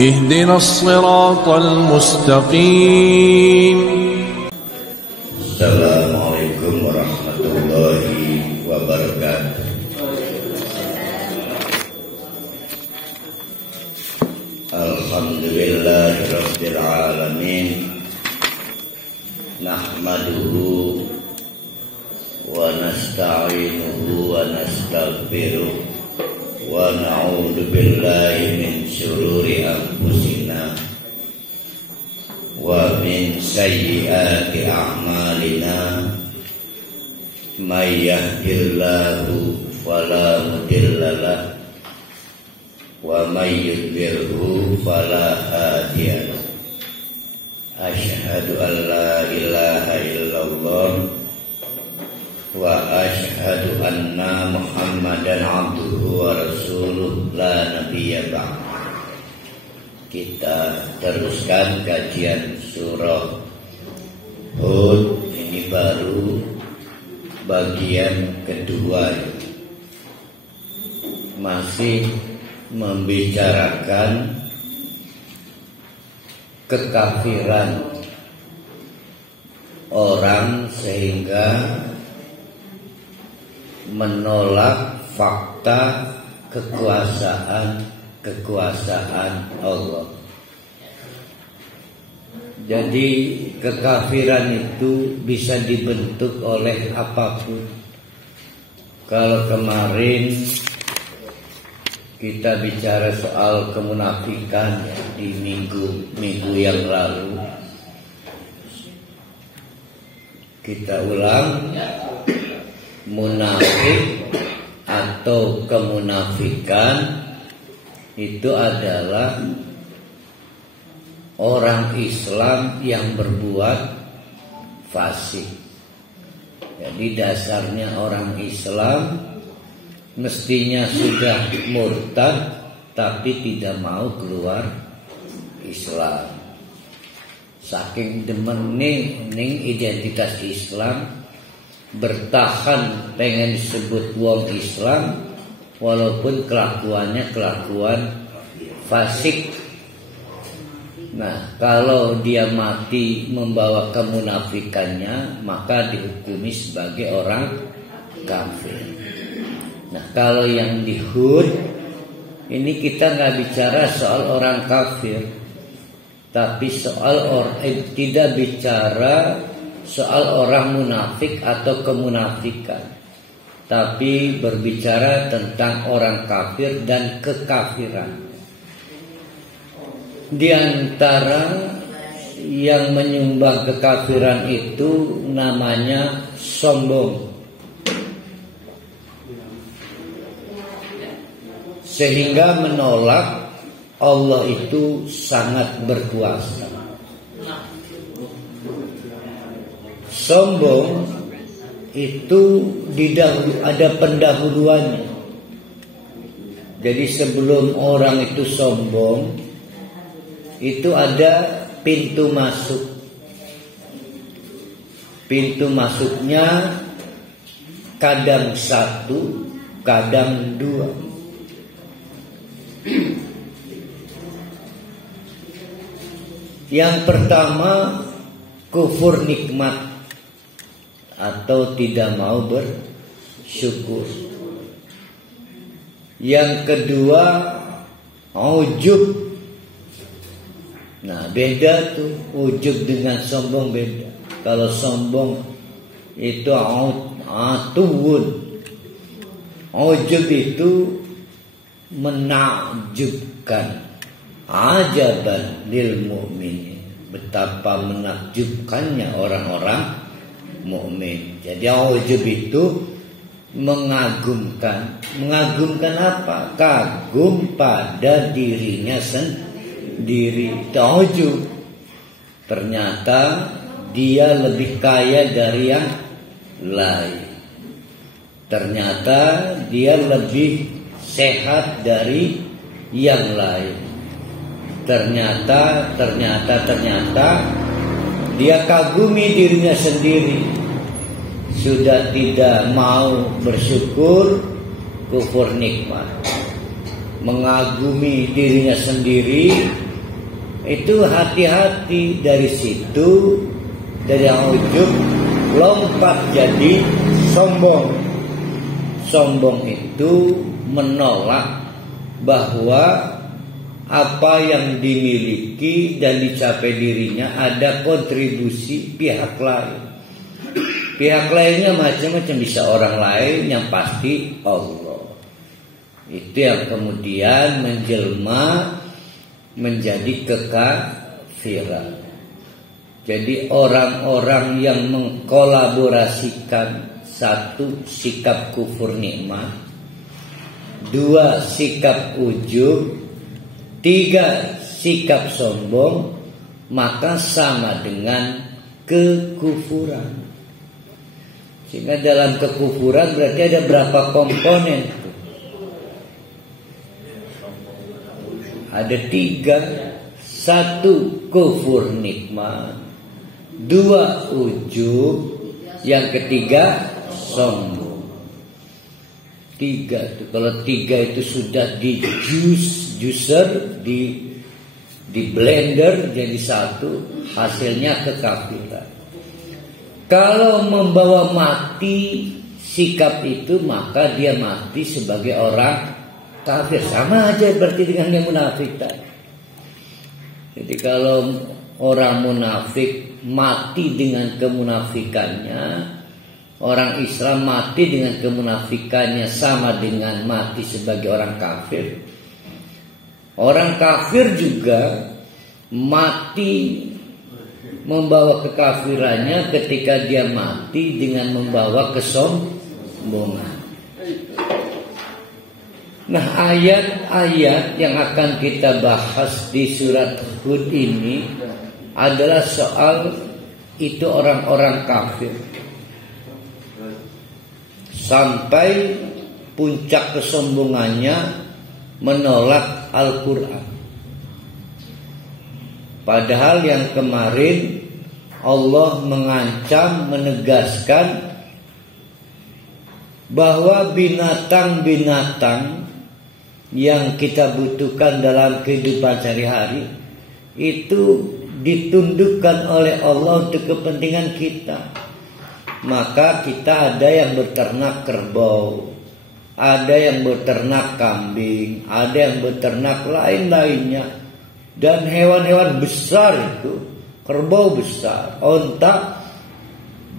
اهدنا الصراط المستقيم. Assalamualaikum warahmatullahi wabarakatuh. Alhamdulillahirabbil alamin. Nahmaduhu wa nasta'inuhu wa nastaghfiruh wa na'udzu billahi min syururi anfusina wa min sayyiati a'malina. May yahdihillahu fala mudilla lahu wa may yudlilhu fala hadiya lahu. Asyhadu an la ilaha illallah wa asyhadu anna Muhammadan abduhu wa rasuluh la nabiyya ba'd. Kita teruskan kajian surah Hud. Ini baru bagian kedua, masih membicarakan kekafiran orang sehingga menolak fakta kekuasaan Allah. Jadi kekafiran itu bisa dibentuk oleh apapun. Kalau kemarin kita bicara soal kemunafikan di minggu yang lalu, kita ulang, munafik atau kemunafikan itu adalah orang Islam yang berbuat fasik. Jadi dasarnya orang Islam mestinya sudah murtad tapi tidak mau keluar Islam. Saking demen ning identitas Islam, bertahan pengen disebut wong Islam walaupun kelakuannya kelakuan fasik. Nah, kalau dia mati membawa kemunafikannya, maka dihukumi sebagai orang kafir. Nah, kalau yang di Hud ini kita nggak bicara soal orang kafir, tapi tidak bicara soal orang munafik atau kemunafikan, tapi berbicara tentang orang kafir dan kekafiran. Di antara yang menyumbang kekafiran itu namanya sombong. Sehingga menolak Allah itu sangat berkuasa. Sombong itu ada pendahuluannya. Jadi sebelum orang itu sombong, itu ada pintu masuk. Pintu masuknya kadang satu, kadang dua. Yang pertama, kufur nikmat atau tidak mau bersyukur. Yang kedua, ujub. Nah, beda tuh, ujub dengan sombong beda. Kalau sombong itu atuwun, ujub itu menakjubkan. Ajaban lil mu'minin, betapa menakjubkannya orang-orang mukmin. Jadi ujub itu mengagumkan. Mengagumkan apa? Kagum pada dirinya sendiri. Ujub. Ternyata dia lebih kaya dari yang lain. Ternyata dia lebih sehat dari yang lain. Ternyata dia kagumi dirinya sendiri. Sudah tidak mau bersyukur, kufur nikmat. mengagumi dirinya sendiri, itu hati-hati. Dari situ, dari ujub lompat jadi sombong. Sombong itu menolak bahwa apa yang dimiliki dan dicapai dirinya ada kontribusi pihak lain. Pihak lainnya macam-macam, bisa orang lain, yang pasti Allah. Itu yang kemudian menjelma menjadi kekafiran. Jadi orang-orang yang mengkolaborasikan, satu, sikap kufur nikmat, dua, sikap ujub, tiga, sikap sombong, maka sama dengan kekufuran. Sehingga dalam kekufuran berarti ada berapa komponen? Ada tiga. Satu, kufur nikmat, dua, ujub, yang ketiga sombong. Tiga itu, kalau tiga itu sudah di juicer, di blender jadi satu, hasilnya kekafiran. Kalau membawa mati sikap itu, maka dia mati sebagai orang kafir. Sama aja berarti dengan yang munafik tadi. Jadi kalau orang munafik mati dengan kemunafikannya, orang Islam mati dengan kemunafikannya, sama dengan mati sebagai orang kafir. Orang kafir juga mati membawa kekafirannya ketika dia mati dengan membawa kesombongan. Nah, ayat-ayat yang akan kita bahas di surat Hud ini adalah soal itu orang-orang kafir. Sampai puncak kesombongannya menolak Al-Quran. Padahal yang kemarin Allah mengancam, menegaskan bahwa binatang-binatang yang kita butuhkan dalam kehidupan sehari-hari itu ditundukkan oleh Allah untuk kepentingan kita. Maka kita ada yang berternak kerbau, ada yang berternak kambing, ada yang berternak lain-lainnya. Dan hewan-hewan besar itu, kerbau besar, onta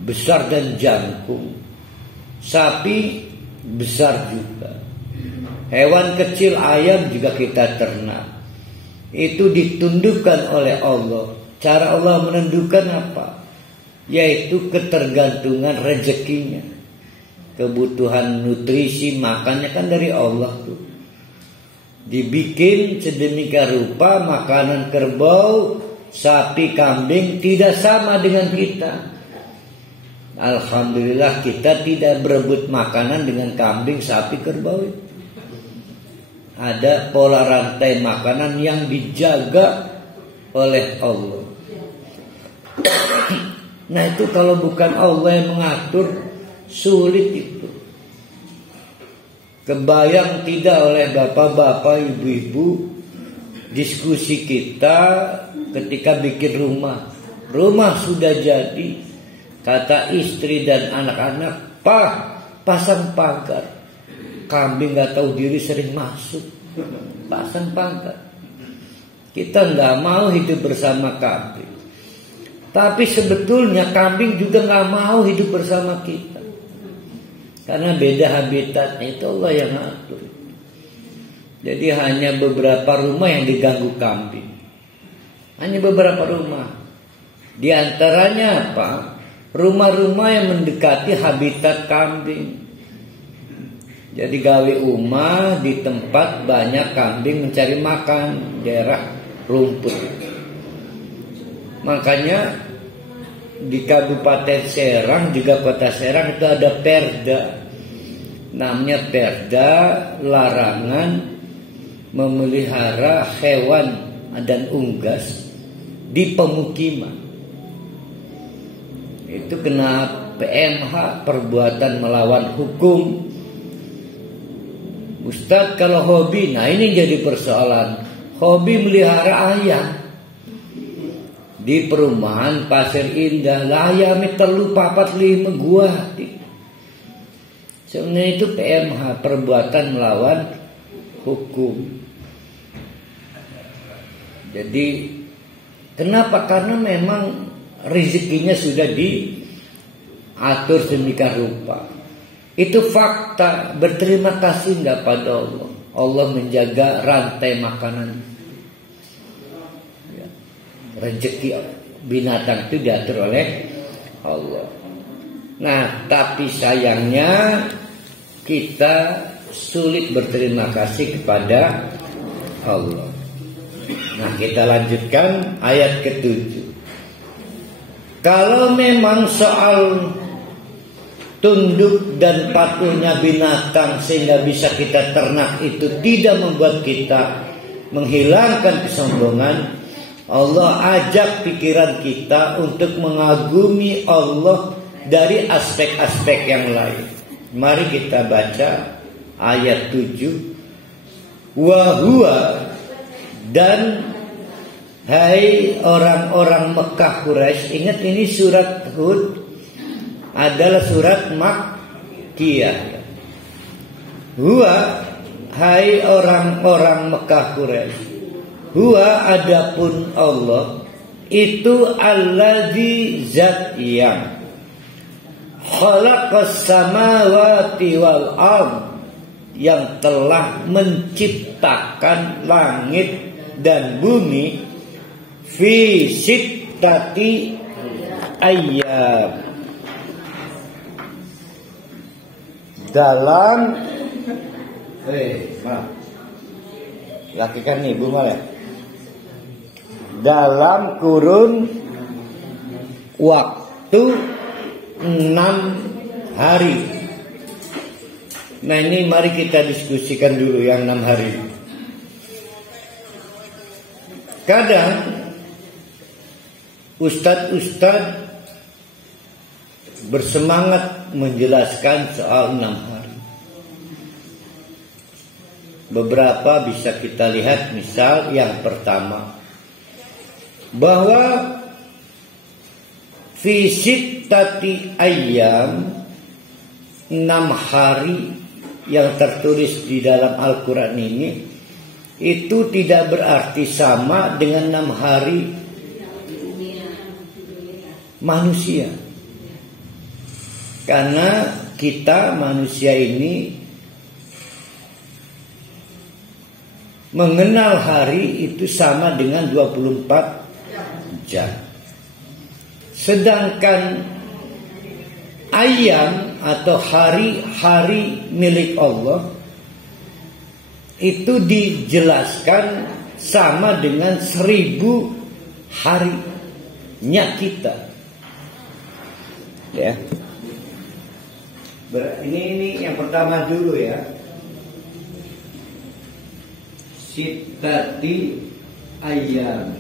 besar dan jangkung, sapi besar juga, hewan kecil ayam juga kita ternak. Itu ditundukkan oleh Allah. Cara Allah menentukan apa? Yaitu ketergantungan rezekinya. Kebutuhan nutrisi makannya kan dari Allah tuh. Dibikin sedemikian rupa makanan kerbau, sapi, kambing tidak sama dengan kita. Alhamdulillah kita tidak berebut makanan dengan kambing, sapi, kerbau itu. Ada pola rantai makanan yang dijaga oleh Allah. Nah itu kalau bukan Allah yang mengatur, sulit itu. Kebayang tidak oleh bapak-bapak, ibu-ibu, diskusi kita ketika bikin rumah. Rumah sudah jadi, kata istri dan anak-anak, "Pak, pasang pagar." Kambing gak tahu diri sering masuk, pasang pagar. Kita gak mau hidup bersama kambing. Tapi sebetulnya kambing juga gak mau hidup bersama kita. Karena beda habitatnya, itu Allah yang ngatur. Jadi hanya beberapa rumah yang diganggu kambing. Hanya beberapa rumah. Di antaranya apa? Rumah-rumah yang mendekati habitat kambing. Jadi gawe umah di tempat banyak kambing mencari makan, daerah rumput. Makanya di Kabupaten Serang, juga Kota Serang itu ada perda. Namanya perda larangan memelihara hewan dan unggas di pemukiman. Itu kena PMH, perbuatan melawan hukum. Ustadz kalau hobi, nah ini jadi persoalan. Hobi melihara ayam di perumahan Pasir Indah, lah ayamnya terlalu 45 gua. Sebenarnya itu PMH, perbuatan melawan hukum. Jadi kenapa? Karena memang rezekinya sudah diatur sedemikian rupa. Itu fakta. Berterima kasih enggak pada Allah. Allah menjaga rantai makanan. Ya. Rezeki binatang itu diatur oleh Allah. Nah, tapi sayangnya kita sulit berterima kasih kepada Allah. Nah, kita lanjutkan ayat ke-7. Kalau memang soal tunduk dan patuhnya binatang sehingga bisa kita ternak itu tidak membuat kita menghilangkan kesombongan, Allah ajak pikiran kita untuk mengagumi Allah dari aspek-aspek yang lain. Mari kita baca ayat 7. Wa huwa, dan hai orang-orang Mekah Quraisy, ingat ini surat Hud adalah surat Makkiyah. Huwa, hai orang-orang Mekah Quraisy, huwa adapun Allah itu allazi zat yang khalaqas samawati wal ard, yang telah menciptakan langit dan bumi fi sittati ayyam, dalam lakukan nih Bu Malah, dalam kurun waktu 6 hari. Nah, ini mari kita diskusikan dulu yang 6 hari. Kadang ustadz bersemangat menjelaskan soal 6 hari. Beberapa bisa kita lihat, misal yang pertama, bahwa fisik tati ayam, 6 hari yang tertulis di dalam Al-Quran ini itu tidak berarti sama dengan 6 hari manusia. Karena kita manusia ini mengenal hari itu sama dengan 24 jam. Sedangkan ayam atau hari-hari milik Allah itu dijelaskan sama dengan 1000 harinya kita. Ya. Ini yang pertama dulu ya. Sittati ayyam.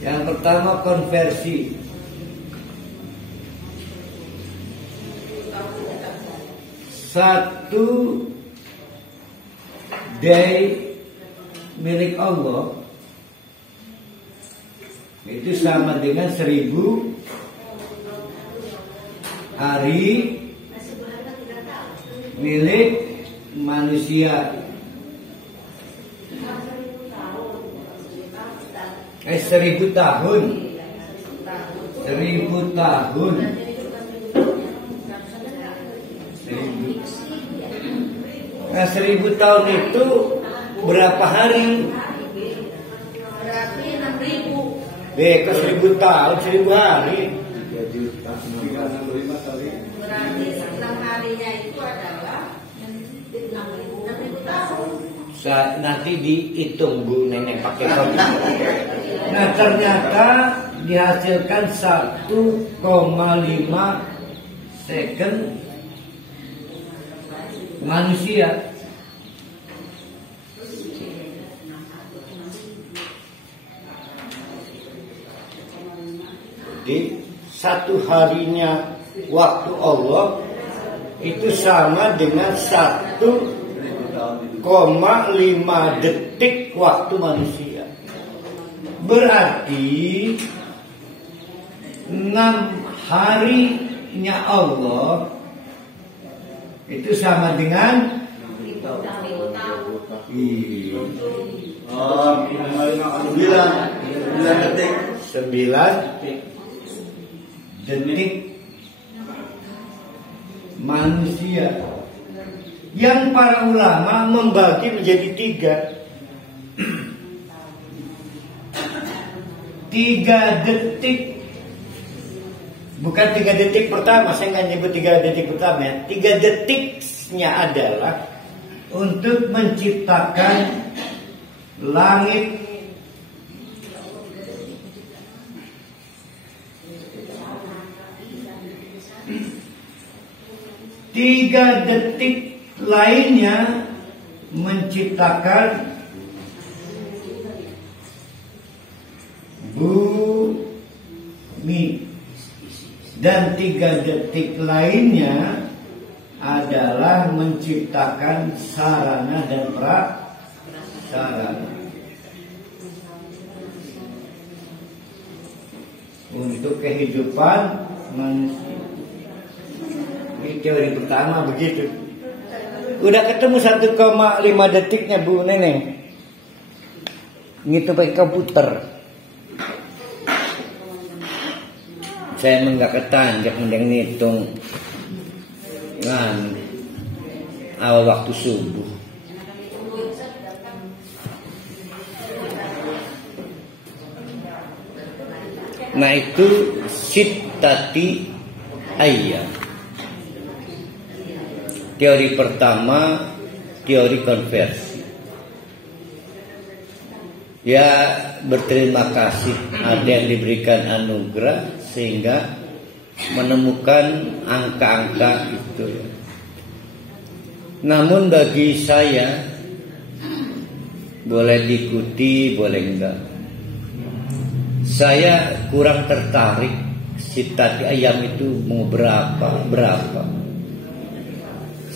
Yang pertama konversi. Satu day milik Allah itu sama dengan 1000 hari milik manusia. 1000 tahun. 1000 tahun. Nah, 1000 tahun itu berapa hari? Berarti 6000. Ke 1000 tahun, 1000 hari. Berarti 6 harinya itu adalah 6000 tahun. Nanti dihitung Bu Nenek pakai kalkulator. Nah, ternyata dihasilkan 1,5 second manusia. Jadi 1 harinya waktu Allah itu sama dengan 1,5 detik waktu manusia. Berarti 6 harinya Allah itu sama dengan 9 detik manusia, yang para ulama membagi menjadi 3 detik. Bukan 3 detik pertama, saya nggak nyebut 3 detik pertama ya. 3 detiknya adalah untuk menciptakan langit, tiga detik lainnya menciptakan bumi, dan 3 detik lainnya adalah menciptakan sarana dan prasarana untuk kehidupan manusia. Ini teori pertama begitu. Udah ketemu 1,5 detiknya Bu Neneng. Ngitung pakai komputer. Saya emang gak ketanjak mending ngitung awal waktu subuh. Nah itu sittati ayyam. Teori pertama, teori konversi. Ya berterima kasih ada yang diberikan anugerah sehingga menemukan angka-angka itu. Namun bagi saya boleh diikuti, boleh enggak. Saya kurang tertarik sittati ayyam itu mau berapa.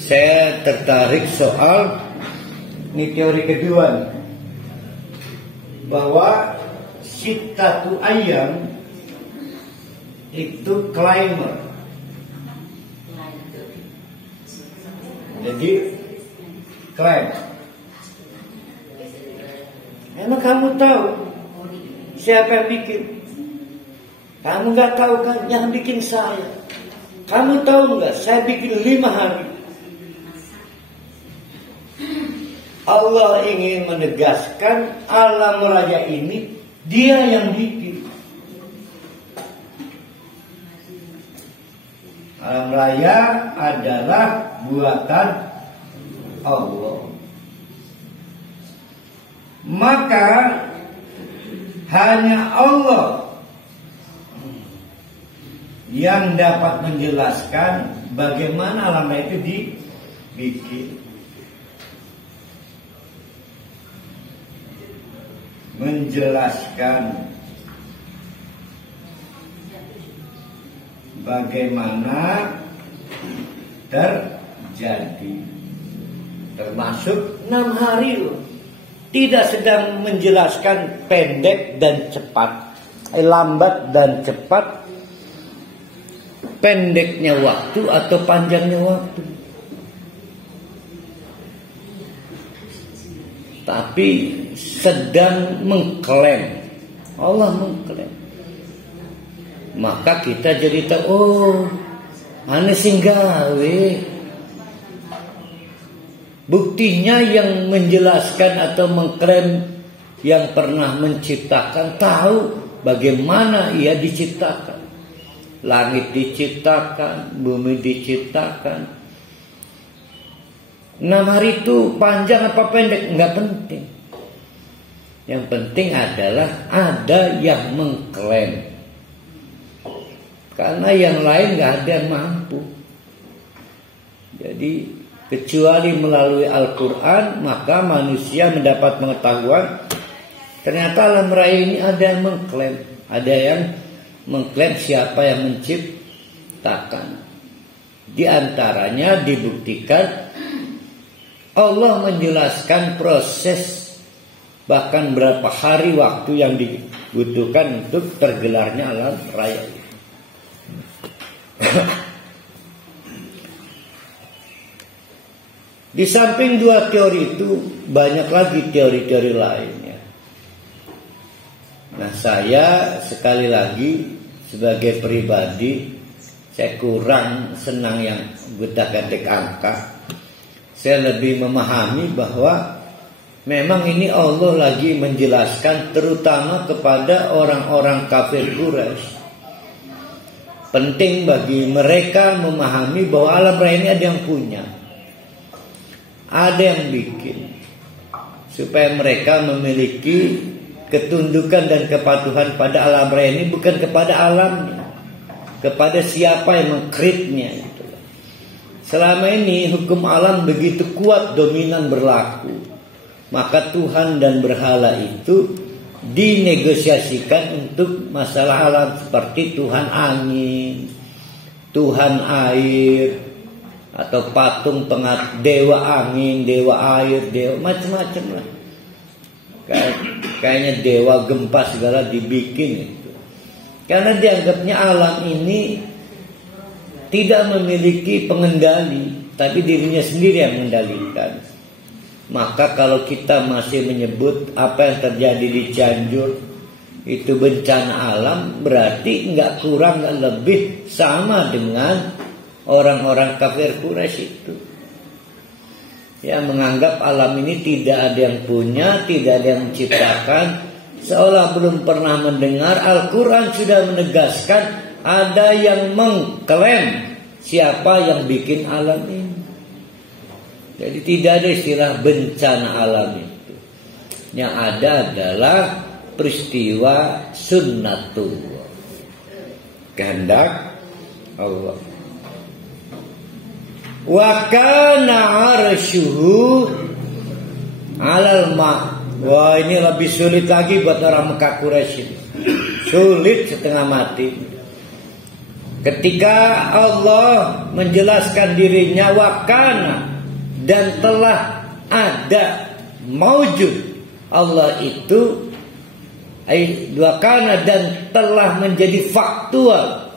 Saya tertarik soal ini teori kedua, bahwa sittatu ayyam itu climber. Jadi climb. Emang kamu tahu siapa yang bikin? Kamu nggak tahu kan? Yang bikin saya. Kamu tahu nggak? Saya bikin 5 hari. Allah ingin menegaskan alam raya ini Dia yang bikin. Alam raya adalah buatan Allah. Maka hanya Allah yang dapat menjelaskan bagaimana alam raya itu dibikin. Menjelaskan bagaimana terjadi, termasuk 6 hari loh. Tidak sedang menjelaskan pendek dan cepat, lambat dan cepat, pendeknya waktu atau panjangnya waktu. Tapi sedang mengklaim, Allah mengklaim. Maka kita jadi tahu, oh, ane sing gawe. Buktinya yang menjelaskan atau mengklaim yang pernah menciptakan tahu bagaimana ia diciptakan. Langit diciptakan, bumi diciptakan. 6 hari itu panjang apa pendek enggak penting. Yang penting adalah ada yang mengklaim. Karena yang lain enggak ada yang mampu. Jadi kecuali melalui Al-Quran, maka manusia mendapat pengetahuan. Ternyata alam raya ini ada yang mengklaim. Ada yang mengklaim siapa yang menciptakan. Di antaranya dibuktikan Allah menjelaskan proses bahkan berapa hari waktu yang dibutuhkan untuk tergelarnya alam raya. Di samping dua teori itu banyak lagi teori-teori lainnya. Nah, saya sekali lagi sebagai pribadi saya kurang senang yang gutak-gatik angka. Saya lebih memahami bahwa memang ini Allah lagi menjelaskan terutama kepada orang-orang kafir Quraisy. Penting bagi mereka memahami bahwa alam raya ini ada yang punya, ada yang bikin, supaya mereka memiliki ketundukan dan kepatuhan pada alam raya ini, bukan kepada alamnya, kepada siapa yang mengkreatnya. Selama ini hukum alam begitu kuat dominan berlaku, maka Tuhan dan berhala itu dinegosiasikan untuk masalah alam seperti Tuhan angin, Tuhan air, atau patung dewa angin, dewa air, dewa macam-macam lah. Kayaknya dewa gempa segala dibikin itu. Karena dianggapnya alam ini tidak memiliki pengendali, tapi dirinya sendiri yang mengendalikan. Maka kalau kita masih menyebut apa yang terjadi di Cianjur itu bencana alam, berarti nggak kurang nggak lebih sama dengan orang-orang kafir Quraisy itu, yang menganggap alam ini tidak ada yang punya, tidak ada yang menciptakan, seolah belum pernah mendengar Al-Quran sudah menegaskan ada yang mengklaim siapa yang bikin alam ini. Jadi tidak ada istilah bencana alam itu. Yang ada adalah peristiwa sunnatullah, kehendak Allah. Wa kana arsyuhu 'alal ma'. Wah, ini lebih sulit lagi buat orang Mekah Quraisy. Sulit setengah mati. Ketika Allah menjelaskan dirinya wa kana, dan telah ada maujud, Allah itu wa kana dan telah menjadi faktual,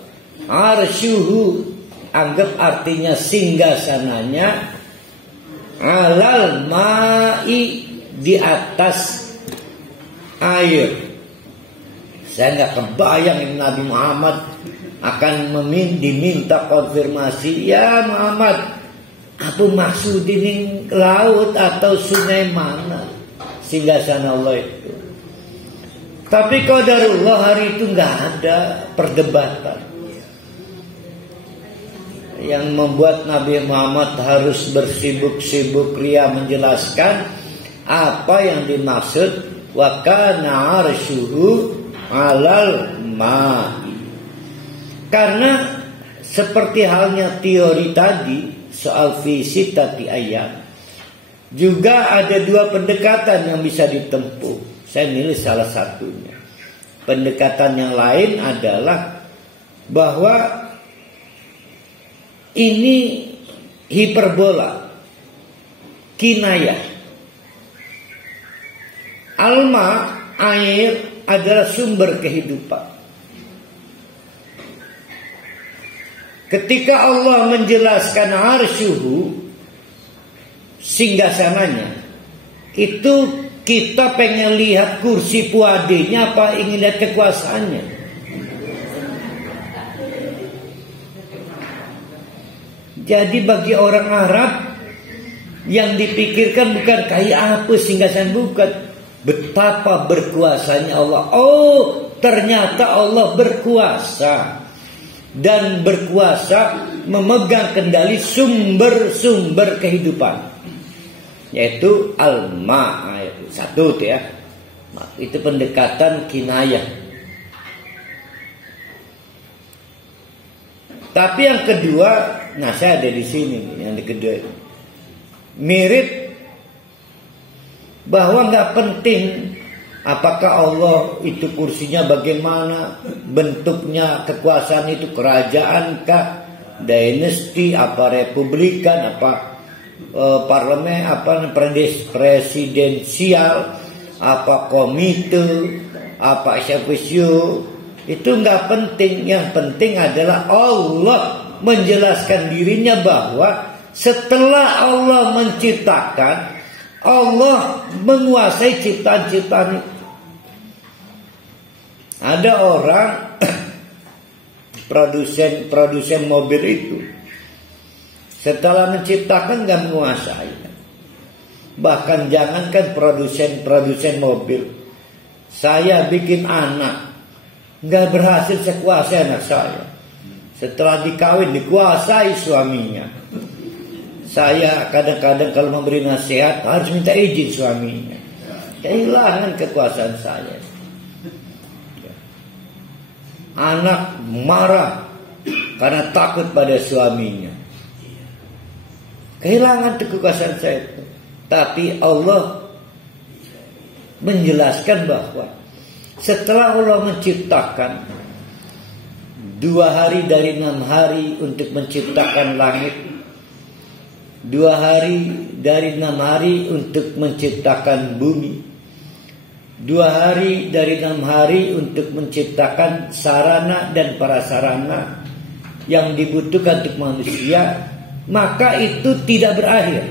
arsyuhu anggap artinya singgasananya, alal ma'i di atas air. Saya nggak kebayang Nabi Muhammad akan diminta konfirmasi, ya Muhammad, apa maksud ini laut atau sungai mana singgasana Allah itu? Tapi qadarullah hari itu nggak ada perdebatan yang membuat Nabi Muhammad harus bersibuk-sibuk ria menjelaskan apa yang dimaksud wa kana arsyuhu 'alal ma'i. Karena seperti halnya teori tadi soal fisitati ayat, juga ada dua pendekatan yang bisa ditempuh. Saya milih salah satunya. Pendekatan yang lain adalah bahwa ini hiperbola, kinayah. Alma, air adalah sumber kehidupan. Ketika Allah menjelaskan arsyuhu, singgasananya, itu kita pengen lihat kursi puadenya apa ingin lihat kekuasaannya? Jadi bagi orang Arab yang dipikirkan bukan kayak apa singgasan, bukan, betapa berkuasanya Allah. Oh, ternyata Allah berkuasa. Dan berkuasa memegang kendali sumber-sumber kehidupan, yaitu al-ma', satu tuh ya. Itu pendekatan kinayah. Tapi yang kedua, nah saya ada di sini yang kedua, mirip bahwa nggak penting Apakah Allah itu kursinya bagaimana? Bentuknya kekuasaan itu kerajaannkah? Dinasti, apa republikan, apa parlemen, apa presidensial, apa komite, apa eksekutif? Itu nggak penting. Yang penting adalah Allah menjelaskan dirinya bahwa setelah Allah menciptakan, Allah menguasai ciptaan-ciptaan itu. Ada orang produsen mobil itu setelah menciptakan nggak menguasai. Bahkan jangankan produsen mobil, saya bikin anak nggak berhasil sekuasai anak saya. Setelah dikawin dikuasai suaminya. Saya kadang-kadang kalau memberi nasihat harus minta izin suaminya. Kehilangan kekuasaan saya. Anak marah karena takut pada suaminya. Kehilangan kekuasaan saya itu. Tapi Allah menjelaskan bahwa setelah Allah menciptakan 2 hari dari 6 hari untuk menciptakan langit, 2 hari dari 6 hari untuk menciptakan bumi, 2 hari dari 6 hari untuk menciptakan sarana dan prasarana yang dibutuhkan untuk manusia, maka itu tidak berakhir.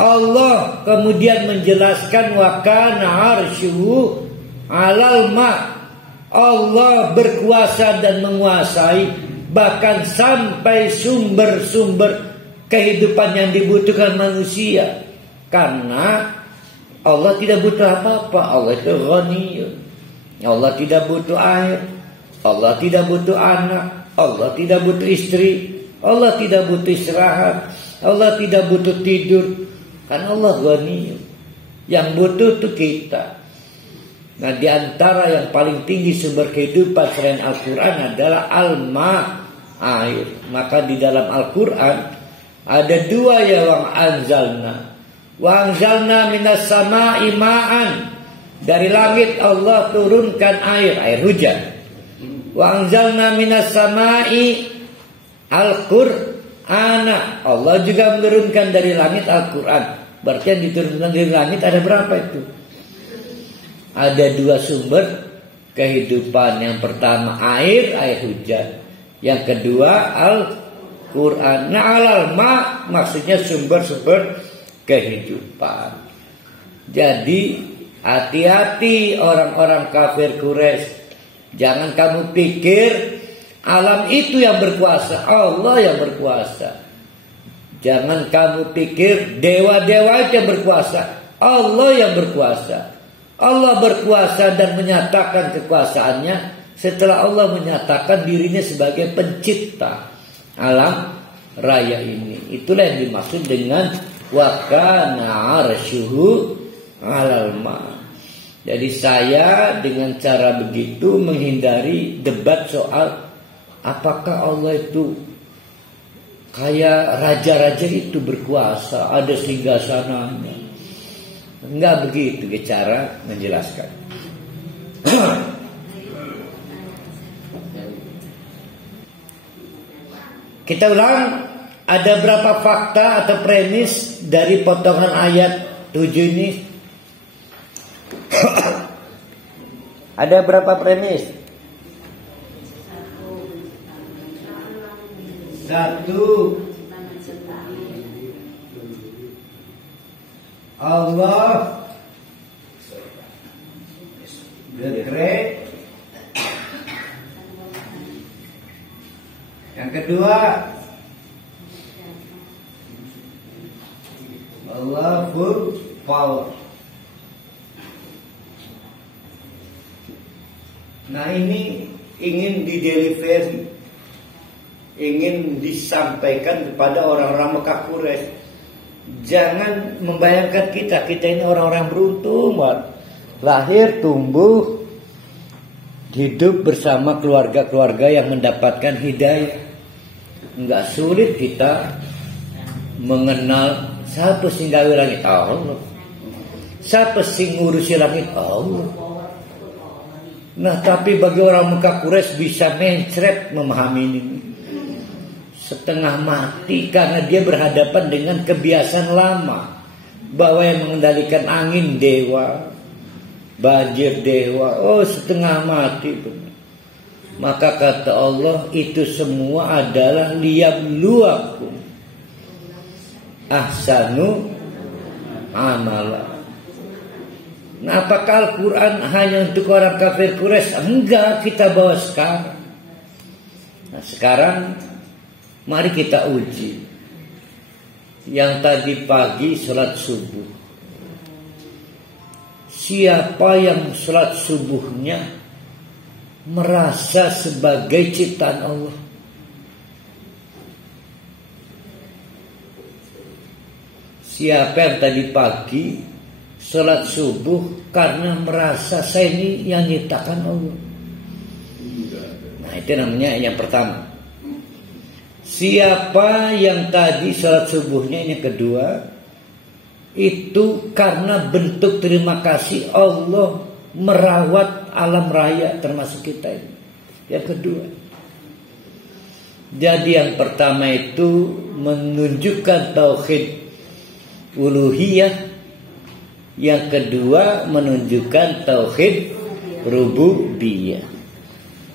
Allah kemudian menjelaskan wa kana arsyuhu 'alal ma'. Allah berkuasa dan menguasai bahkan sampai sumber-sumber kehidupan yang dibutuhkan manusia. Karena Allah tidak butuh apa-apa. Allah itu ghaniyun. Allah tidak butuh air. Allah tidak butuh anak. Allah tidak butuh istri. Allah tidak butuh istirahat. Allah tidak butuh tidur. Karena Allah ghaniyun. Yang butuh itu kita. Nah, di antara yang paling tinggi sumber kehidupan selain Al-Quran adalah al-ma, air. Maka di dalam Al-Quran ada 2 ya, wa anzalna minas sama'i ma'an. Dari langit Allah turunkan air hujan. Wa anzalna minas sama'i Al-Qur'ana. Allah juga menurunkan dari langit Al-Quran. Berarti yang diturunkan dari langit ada berapa itu? Ada 2 sumber kehidupan. Yang pertama air hujan. Yang kedua Al-Quran. Nah, al-ma maksudnya sumber-sumber kehidupan. Jadi hati-hati orang-orang kafir Quraisy. Jangan kamu pikir alam itu yang berkuasa, Allah yang berkuasa. Jangan kamu pikir dewa-dewa itu yang berkuasa, Allah yang berkuasa. Allah berkuasa dan menyatakan kekuasaannya setelah Allah menyatakan dirinya sebagai pencipta alam raya ini. Itulah yang dimaksud dengan wa kana arsyuhu 'alal ma'. Jadi saya dengan cara begitu menghindari debat soal apakah Allah itu kayak raja-raja itu berkuasa, ada singgasananya. Enggak begitu cara menjelaskan. Kita ulang, ada berapa fakta atau premis dari potongan ayat 7 ini? Ada berapa premis? 1. Allah the Great. Yang kedua, Allah full power. Nah, ini ingin didelivery, ingin disampaikan kepada orang-orang Mekah Quraisy. Jangan membayangkan kita ini orang-orang beruntung, lahir, tumbuh, hidup bersama keluarga-keluarga yang mendapatkan hidayah. Enggak sulit kita mengenal satu singgawi langit Allah. Siapa sih ngurusi langit? Allah. Nah, tapi bagi orang Mekah Quraisy bisa mencret memahami ini. Setengah mati karena dia berhadapan dengan kebiasaan lama. Bahwa yang mengendalikan angin dewa, banjir dewa. Oh, setengah mati benar. Maka kata Allah, itu semua adalah liyabluwakum ahsanu amala. Nah, apakah Al-Quran hanya untuk orang kafir Quraisy? Enggak, kita bawa sekarang. Nah, sekarang mari kita uji. Yang tadi pagi sholat subuh. Siapa yang sholat subuhnya merasa sebagai ciptaan Allah? Siapa yang tadi pagi sholat subuh karena merasa saya ini yang nyiptakan Allah? Nah, itu namanya yang pertama. Siapa yang tadi sholat subuhnya yang kedua, itu karena bentuk terima kasih Allah merawat alam raya termasuk kita ini. Yang kedua. Jadi yang pertama itu menunjukkan tauhid uluhiyah. Yang kedua menunjukkan tauhid rububiyah.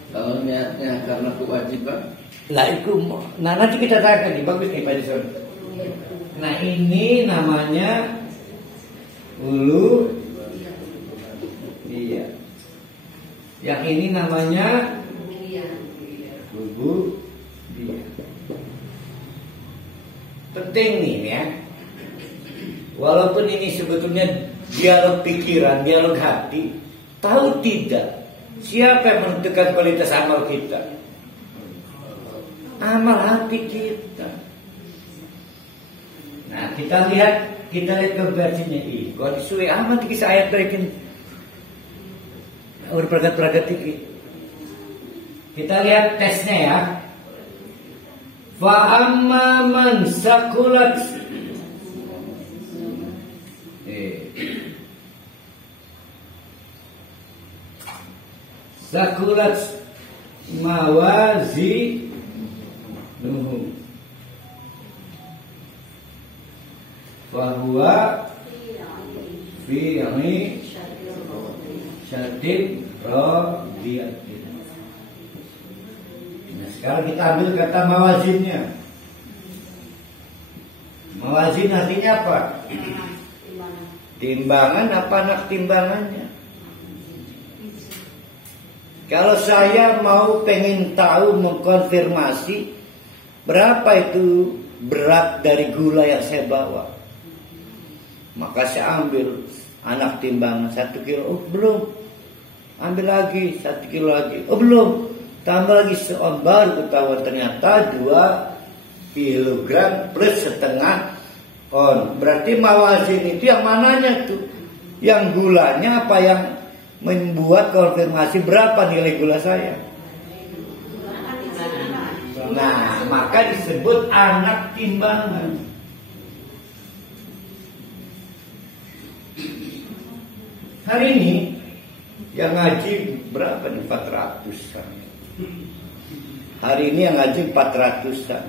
Kalau niatnya karena kewajiban. Lah itu, nah nanti kita tanyakan nih, bagus nih Pak Dison. Nah ini namanya iya. Yang ini namanya rububiyah. Penting nih ya. Walaupun ini sebetulnya dialog pikiran, dialog hati, tahu tidak siapa yang menentukan kualitas amal kita? Amal hati kita. Nah, kita lihat konversinya ini. Kalau disuai amat kisah ayat berikin berperagat-peragat dikit. Kita lihat tesnya ya. Fa amma man sakulat sakulat mawazi fahuwa fi syadid radiyatin. Nah, sekarang kita ambil kata mawazinnya. Mawazin artinya apa? Timbangan apa anak timbangannya? Kalau saya mau pengen tahu mengkonfirmasi berapa itu berat dari gula yang saya bawa, maka saya ambil anak timbangan 1 kilo. Oh belum, ambil lagi 1 kilo lagi. Oh belum, tambah lagi seon, baru ketahuan ternyata 2 kilogram plus setengah on. Berarti mawazin itu yang mananya tuh? Yang gulanya apa yang membuat konfirmasi berapa nilai gula saya? Nah, maka disebut anak timbangan. Hari ini yang ngaji berapa nih? 400-an. Hari ini yang ngaji 400-an.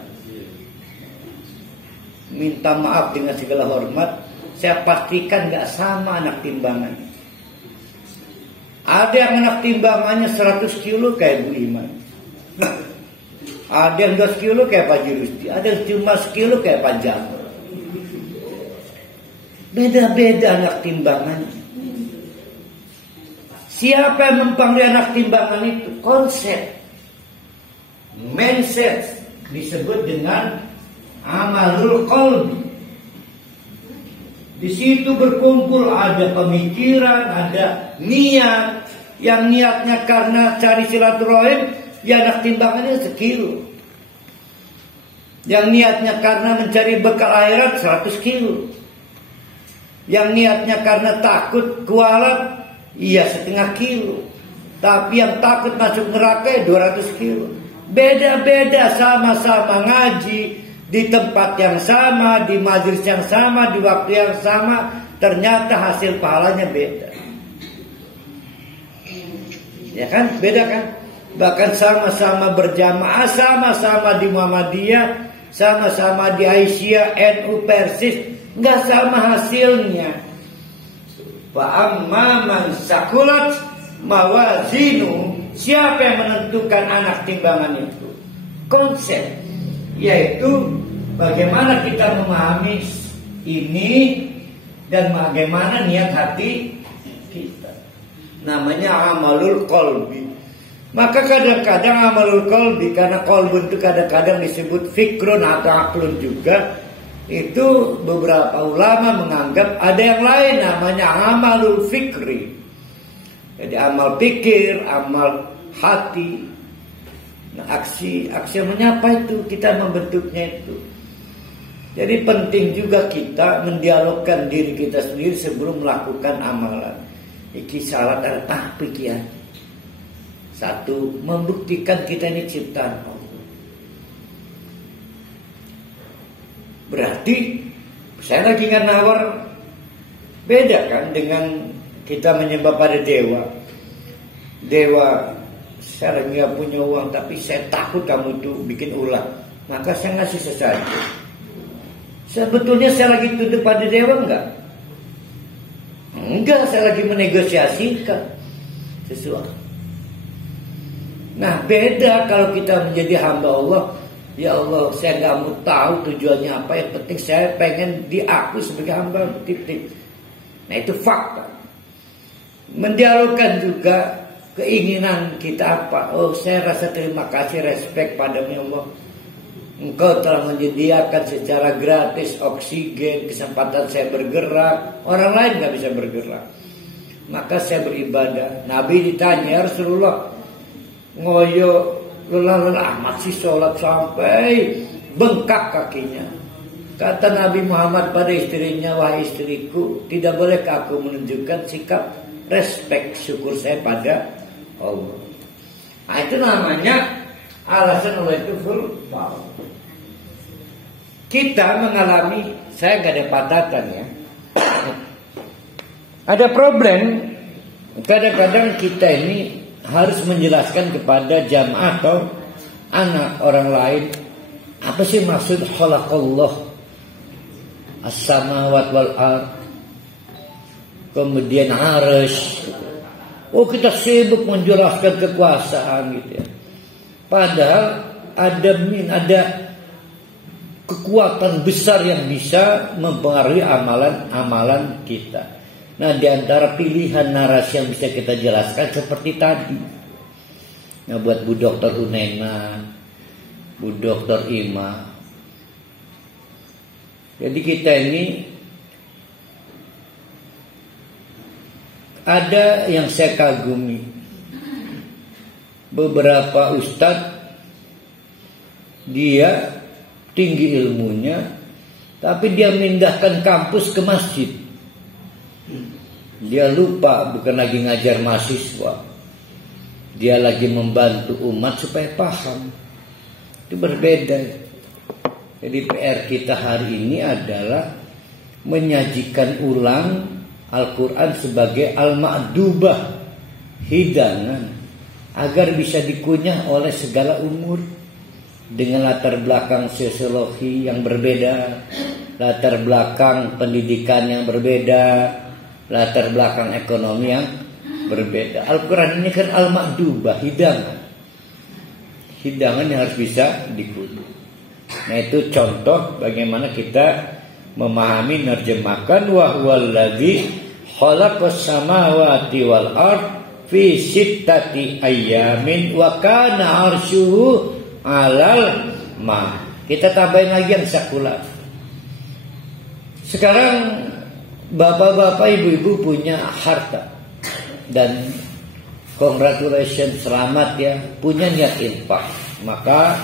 Minta maaf dengan segala hormat, saya pastikan gak sama anak timbangannya. Ada yang anak timbangannya 100 kilo kayak Bu Iman. Ada yang 2 kilo kayak Pak Jurusti. Ada yang cuma 1 kilo kayak Pak Jamur. Beda-beda anak timbangannya. Siapa yang mempengaruhi anak timbangan itu? Konsep, mindset, disebut dengan amalul qalbi. Di situ berkumpul ada pemikiran, ada niat. Yang niatnya karena cari silaturahim, ya anak timbangannya 1 kilo. Yang niatnya karena mencari bekal akhirat 100 kilo. Yang niatnya karena takut kualat, iya 1/2 kilo. Tapi yang takut masuk neraka 200 kilo. Beda-beda, sama-sama ngaji, di tempat yang sama, di majelis yang sama, di waktu yang sama, ternyata hasil pahalanya beda. Ya kan, beda kan? Bahkan sama-sama berjamaah, sama-sama di Muhammadiyah, sama-sama di Aisyah, NU, Persis, nggak sama hasilnya. Wa amma man sakulat mawazinu, siapa yang menentukan anak timbangan itu? Konsep, yaitu bagaimana kita memahami ini dan bagaimana niat hati kita. Namanya amalul qalbi. Maka kadang-kadang amalul qalbi, karena qalbun itu kadang-kadang disebut fikrun atau aklun juga, itu beberapa ulama menganggap ada yang lain namanya amalul fikri. Jadi amal pikir, amal hati. Nah, aksi menyapa itu kita membentuknya itu. Jadi penting juga kita mendialogkan diri kita sendiri sebelum melakukan amalan. Iki syarat ada pikiran. Satu, membuktikan kita ini ciptaan Allah. Berarti saya lagi nawar, beda kan dengan kita menyembah pada dewa. Dewa, saya lagi gak punya uang, tapi saya takut kamu itu bikin ulah, maka saya ngasih sesuatu. Sebetulnya saya lagi tunduk pada dewa enggak? Enggak, saya lagi menegosiasikan sesuatu. Nah, beda kalau kita menjadi hamba Allah. Ya Allah, saya gak mau tahu tujuannya apa, yang penting saya pengen diaku sebagai hamba, titik. Nah, itu fakta. Mendialogkan juga keinginan kita apa. Oh, saya rasa terima kasih, respect padamu ya Allah. Engkau telah menyediakan secara gratis oksigen, kesempatan saya bergerak. Orang lain gak bisa bergerak. Maka saya beribadah. Nabi ditanya, ya Rasulullah, ngoyo lelah-lelah amat sih sholat sampai bengkak kakinya. Kata Nabi Muhammad pada istrinya, wahai istriku, tidak bolehkah aku menunjukkan sikap respect, syukur saya pada Allah. Nah, itu namanya alasan Allah itu full power. Kita mengalami, saya gak ada patatan ya, ada problem. Kadang-kadang kita ini harus menjelaskan kepada jamaah atau anak orang lain, apa sih maksud khalaqallah as-samawat wal ard, kemudian arsy. Oh, kita sibuk menjelaskan kekuasaan gitu ya. Padahal ada kekuatan besar yang bisa mempengaruhi amalan kita. Nah, di antara pilihan narasi yang bisa kita jelaskan seperti tadi. Nah, buat Bu Dr. Unena, Bu Dr. Ima. Jadi kita ini ada yang saya kagumi. Beberapa ustadz, dia tinggi ilmunya, tapi dia memindahkan kampus ke masjid. Dia lupa bukan lagi ngajar mahasiswa, dia lagi membantu umat supaya paham. Itu berbeda. Jadi PR kita hari ini adalah menyajikan ulang Al-Quran sebagai al-ma'dubah, hidangan, agar bisa dikunyah oleh segala umur, dengan latar belakang sosiologi yang berbeda, latar belakang pendidikan yang berbeda, latar belakang ekonomi yang berbeda. Al-Quran ini kan al-ma'dubah, hidangan yang harus bisa dikunyah. Nah, itu contoh bagaimana kita memahami, nerjemahkan wa huwallazi khalaqas samawati wal ard fi sittati ayyamin wa kana 'arshuhu 'alal ma. Kita tambahin lagi yang sakulah. Sekarang bapak-bapak, ibu-ibu punya harta, dan congratulations, selamat ya, punya niat infak, maka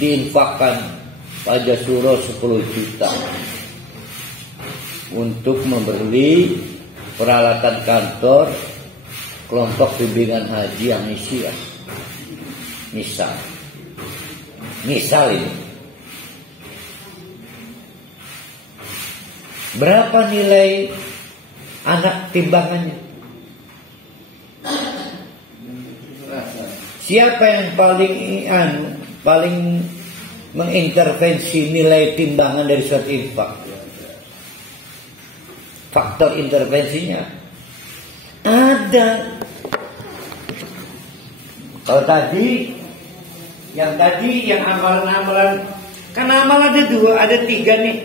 diinfakkan pada surah 10 juta untuk membeli peralatan kantor kelompok bimbingan haji yang Indonesia. Misal ini. Berapa nilai anak timbangannya? Siapa yang paling mengintervensi nilai timbangan dari suatu infak? Faktor intervensinya ada. Kalau tadi yang amalan-amalan, kan amal ada 2, ada 3 nih.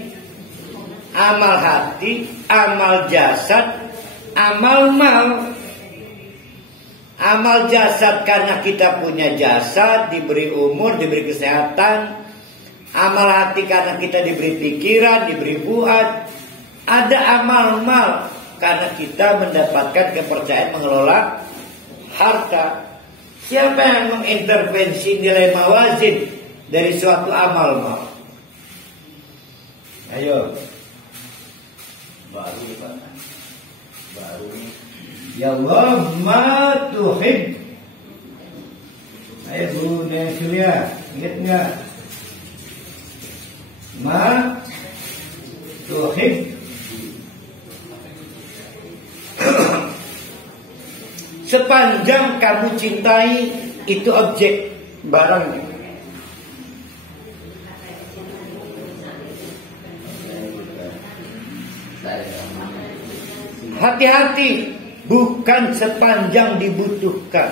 Amal hati, amal jasad, amal mal. Amal jasad karena kita punya jasad, diberi umur, diberi kesehatan. Amal hati karena kita diberi pikiran, diberi fuad. Ada amal mal karena kita mendapatkan kepercayaan mengelola harta. Siapa yang mengintervensi nilai mawazin dari suatu amal mal? Ayo. Baru ya Allah ma tuhib. Ayo Bu Neng Julia, ingat enggak? Ma tuhib. Sepanjang kamu cintai itu objek barangnya. Hati-hati, bukan sepanjang dibutuhkan.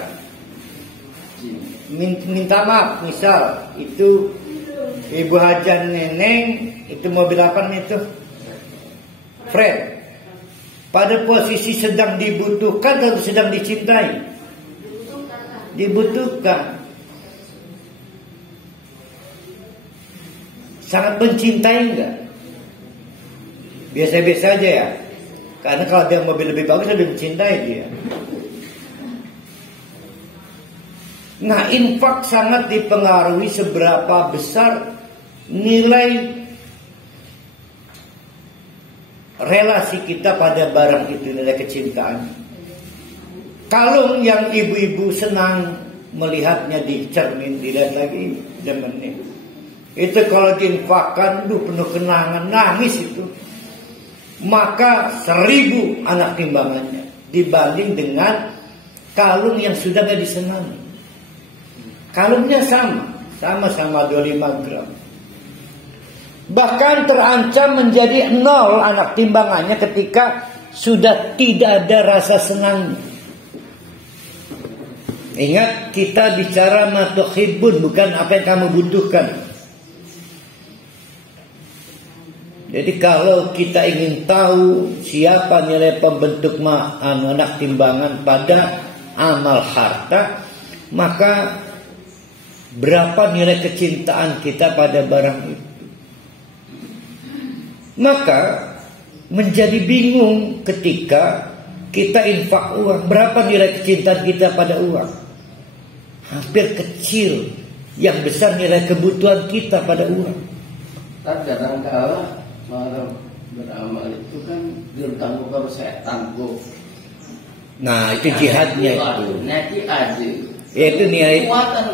Minta maaf, misal itu Ibu Hajan Neneng itu mobil apa itu? Fred. Pada posisi sedang dibutuhkan atau sedang dicintai? Dibutuhkan. Sangat mencintai enggak? Biasa-biasa aja ya. Karena kalau dia mobil lebih bagus lebih mencintai dia. Nah, infak sangat dipengaruhi seberapa besar nilai relasi kita pada barang itu, nilai kecintaan. Kalung yang ibu-ibu senang melihatnya di cermin, dilihat lagi demennya. Itu kalau diinfakkan, penuh kenangan, nangis itu. Maka 1000 anak timbangannya dibanding dengan kalung yang sudah gak disenangi. Kalungnya sama-sama 25 gram. Bahkan terancam menjadi 0 anak timbangannya ketika sudah tidak ada rasa senang. Ingat, kita bicara matuhibun, bukan apa yang kamu butuhkan. Jadi kalau kita ingin tahu siapa nilai pembentuk anak timbangan pada amal harta, maka berapa nilai kecintaan kita pada barang itu. Maka menjadi bingung ketika kita infak uang. Berapa nilai kecintaan kita pada uang? Hampir kecil. Yang besar nilai kebutuhan kita pada uang. Kadang-kadang orang beramal itu kan ditangguh kalau saya tangguh. Nah, itu jihadnya itu. Nanti aja. Yaitu nilai kuatan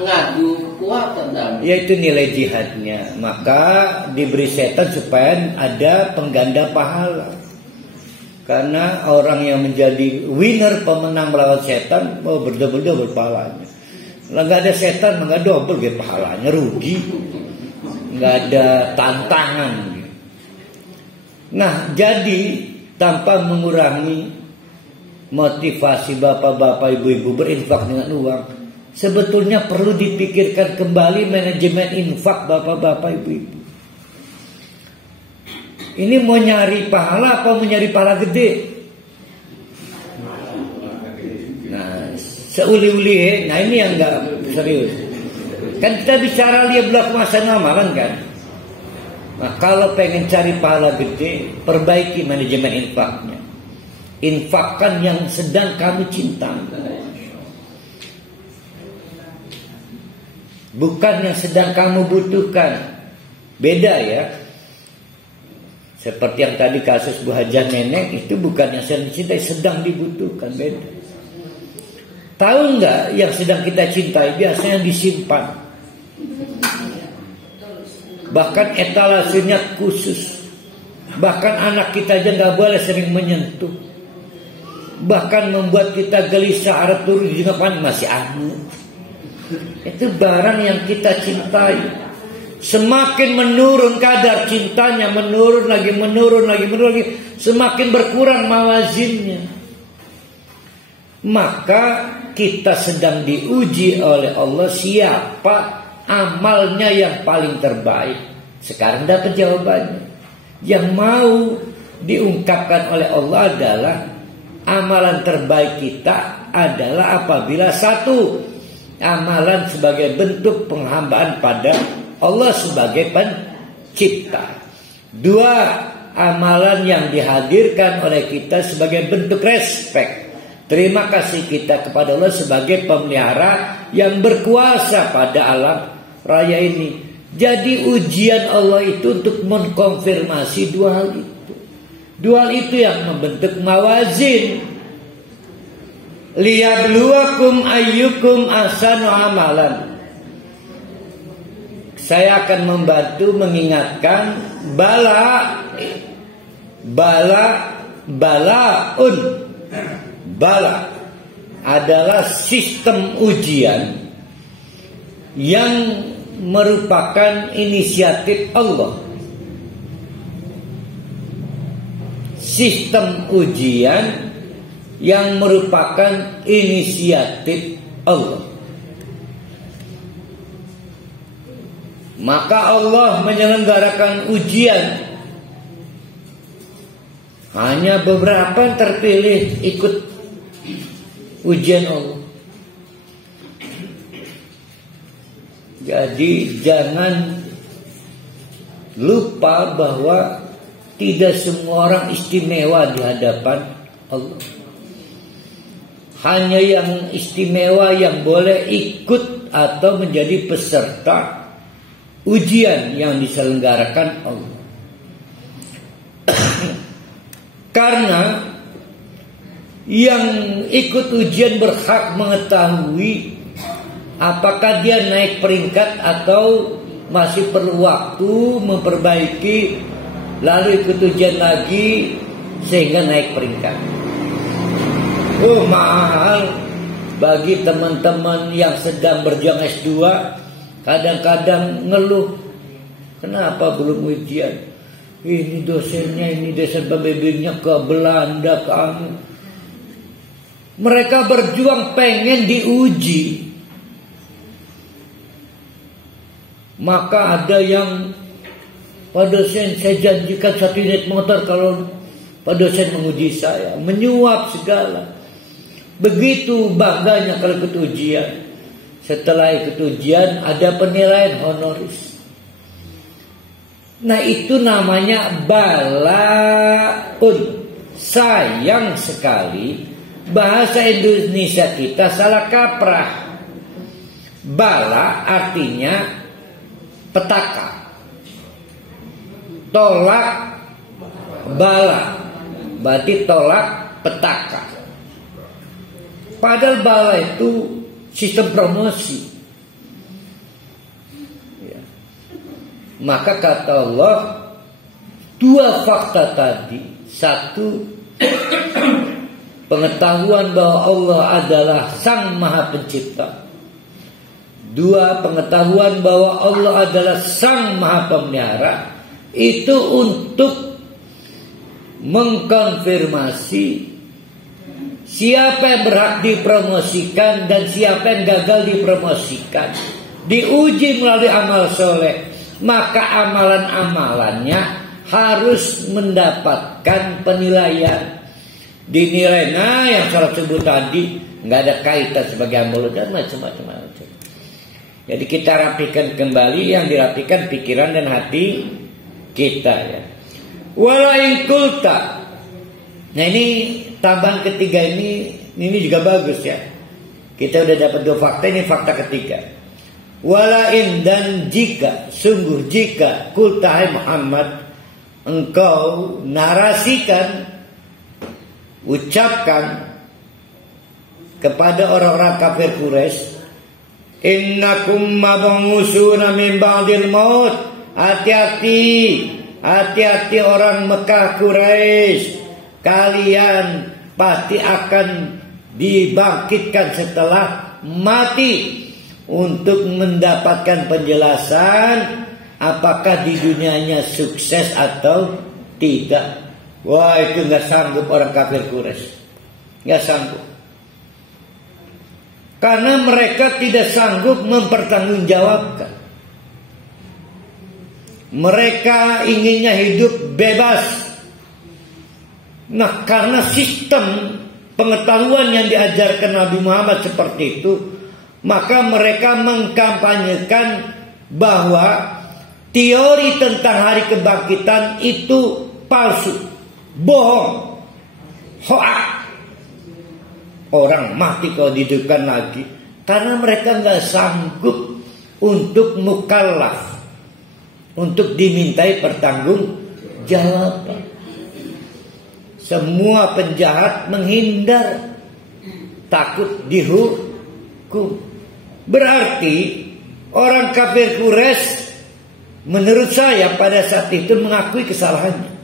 ngadu kuatan dan. Yaitu nilai jihadnya. Maka diberi setan supaya ada pengganda pahala. Karena orang yang menjadi winner, pemenang melawan setan, berdobel-dobel pahalanya. Kalau nggak ada setan, nggak double gitu pahalanya, rugi. Nggak ada tantangan. Nah, jadi tanpa mengurangi motivasi bapak-bapak, ibu-ibu berinfak dengan uang, sebetulnya perlu dipikirkan kembali manajemen infak bapak-bapak, ibu-ibu. Ini mau nyari pahala apa mau nyari pahala gede? Nah, seuli-uli, nah ini yang enggak serius. Kan kita bicara lihat belakang masa amalan kan? Nah, kalau pengen cari pahala gede, perbaiki manajemen infaknya. Infakkan yang sedang kamu cintai, bukan yang sedang kamu butuhkan. Beda ya. Seperti yang tadi kasus Bu Hajan Nenek, itu bukan yang sedang dicintai, sedang dibutuhkan. Beda. Tahu nggak yang sedang kita cintai biasanya disimpan. Bahkan etalasenya khusus. Bahkan anak kita aja nggak boleh sering menyentuh. Bahkan membuat kita gelisah, arep turu di depan masih anu. Itu barang yang kita cintai. Semakin menurun kadar cintanya, menurun lagi, semakin berkurang mawazinnya. Maka kita sedang diuji oleh Allah siapa amalnya yang paling terbaik. Sekarang dapat jawabannya. Yang mau diungkapkan oleh Allah adalah amalan terbaik kita adalah apabila satu, amalan sebagai bentuk penghambaan pada Allah sebagai pencipta. Dua, amalan yang dihadirkan oleh kita sebagai bentuk respek, terima kasih kita kepada Allah sebagai pemelihara yang berkuasa pada alam raya ini. Jadi ujian Allah itu untuk mengkonfirmasi dua hal itu. Dua hal itu yang membentuk mawazin. Liyabluwakum ayyukum ahsanu amalan. Saya akan membantu mengingatkan bala adalah sistem ujian yang merupakan inisiatif Allah. Sistem ujian yang merupakan inisiatif Allah. Maka Allah menyelenggarakan ujian. Hanya beberapa yang terpilih ikut ujian Allah. Jadi jangan lupa bahwa tidak semua orang istimewa di hadapan Allah. Hanya yang istimewa yang boleh ikut atau menjadi peserta ujian yang diselenggarakan Allah. Karena yang ikut ujian berhak mengetahui apakah dia naik peringkat atau masih perlu waktu memperbaiki, lalu ikut ujian lagi sehingga naik peringkat. Mahal bagi teman-teman yang sedang berjuang S2. Kadang-kadang ngeluh, kenapa belum ujian? Ini dosennya, ini dosen pembimbingnya ke Belanda, ke anu. Mereka berjuang pengen diuji. Maka ada yang, Pak dosen saya janjikan 1 unit motor kalau Pak dosen menguji saya, menyuap segala. Begitu bangganya kalau ikut ujian. Setelah ikut ujian ada penilaian honoris. Nah itu namanya balaun. Sayang sekali bahasa Indonesia kita salah kaprah. Bala artinya petaka. Tolak bala berarti tolak petaka. Padahal bala itu sistem promosi. Ya. Maka kata Allah, 2 fakta tadi. 1, pengetahuan bahwa Allah adalah Sang Maha Pencipta. 2, pengetahuan bahwa Allah adalah Sang Maha Pemelihara. Itu untuk mengkonfirmasi siapa yang berhak dipromosikan dan siapa yang gagal dipromosikan. Diuji melalui amal soleh. Maka amalan-amalannya harus mendapatkan penilaian. Dinilai, nah yang saya sebut tadi nggak ada kaitan sebagai amal dan macam-macam. Jadi kita rapikan kembali, yang dirapikan pikiran dan hati kita ya. Walain kulta. Nah ini tambahan ketiga ini juga bagus ya. Kita udah dapat 2 fakta, ini fakta ketiga. Walain, dan jika, sungguh jika kulta Muhammad, engkau narasikan, ucapkan kepada orang-orang kafir Quraisy, innakum mab'usuna min ba'dil maut, hati-hati, hati-hati orang Mekah Quraisy, kalian pasti akan dibangkitkan setelah mati untuk mendapatkan penjelasan apakah di dunianya sukses atau tidak. Wah, itu nggak sanggup orang kafir Quraisy, nggak sanggup, karena mereka tidak sanggup mempertanggungjawabkan. Mereka inginnya hidup bebas. Nah, karena sistem pengetahuan yang diajarkan Nabi Muhammad seperti itu, maka mereka mengkampanyekan bahwa teori tentang hari kebangkitan itu palsu, bohong, hoak. Orang mati kalau dihidupkan lagi, karena mereka nggak sanggup untuk mukallaf, untuk dimintai pertanggungjawaban. Semua penjahat menghindar, takut dihukum. Berarti orang kafir Quraisy menurut saya pada saat itu mengakui kesalahannya,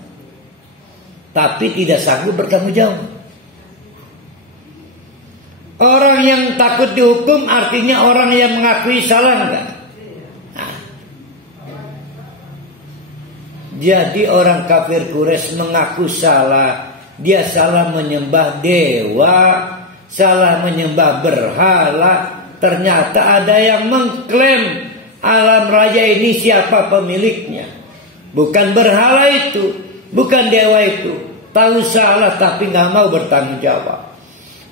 tapi tidak sanggup bertanggung jawab. Orang yang takut dihukum artinya orang yang mengakui salah enggak? Nah. Jadi orang kafir Quraisy mengaku salah. Dia salah menyembah dewa, salah menyembah berhala. Ternyata ada yang mengklaim alam raya ini siapa pemiliknya. Bukan berhala itu, bukan dewa itu. Tahu salah tapi gak mau bertanggung jawab.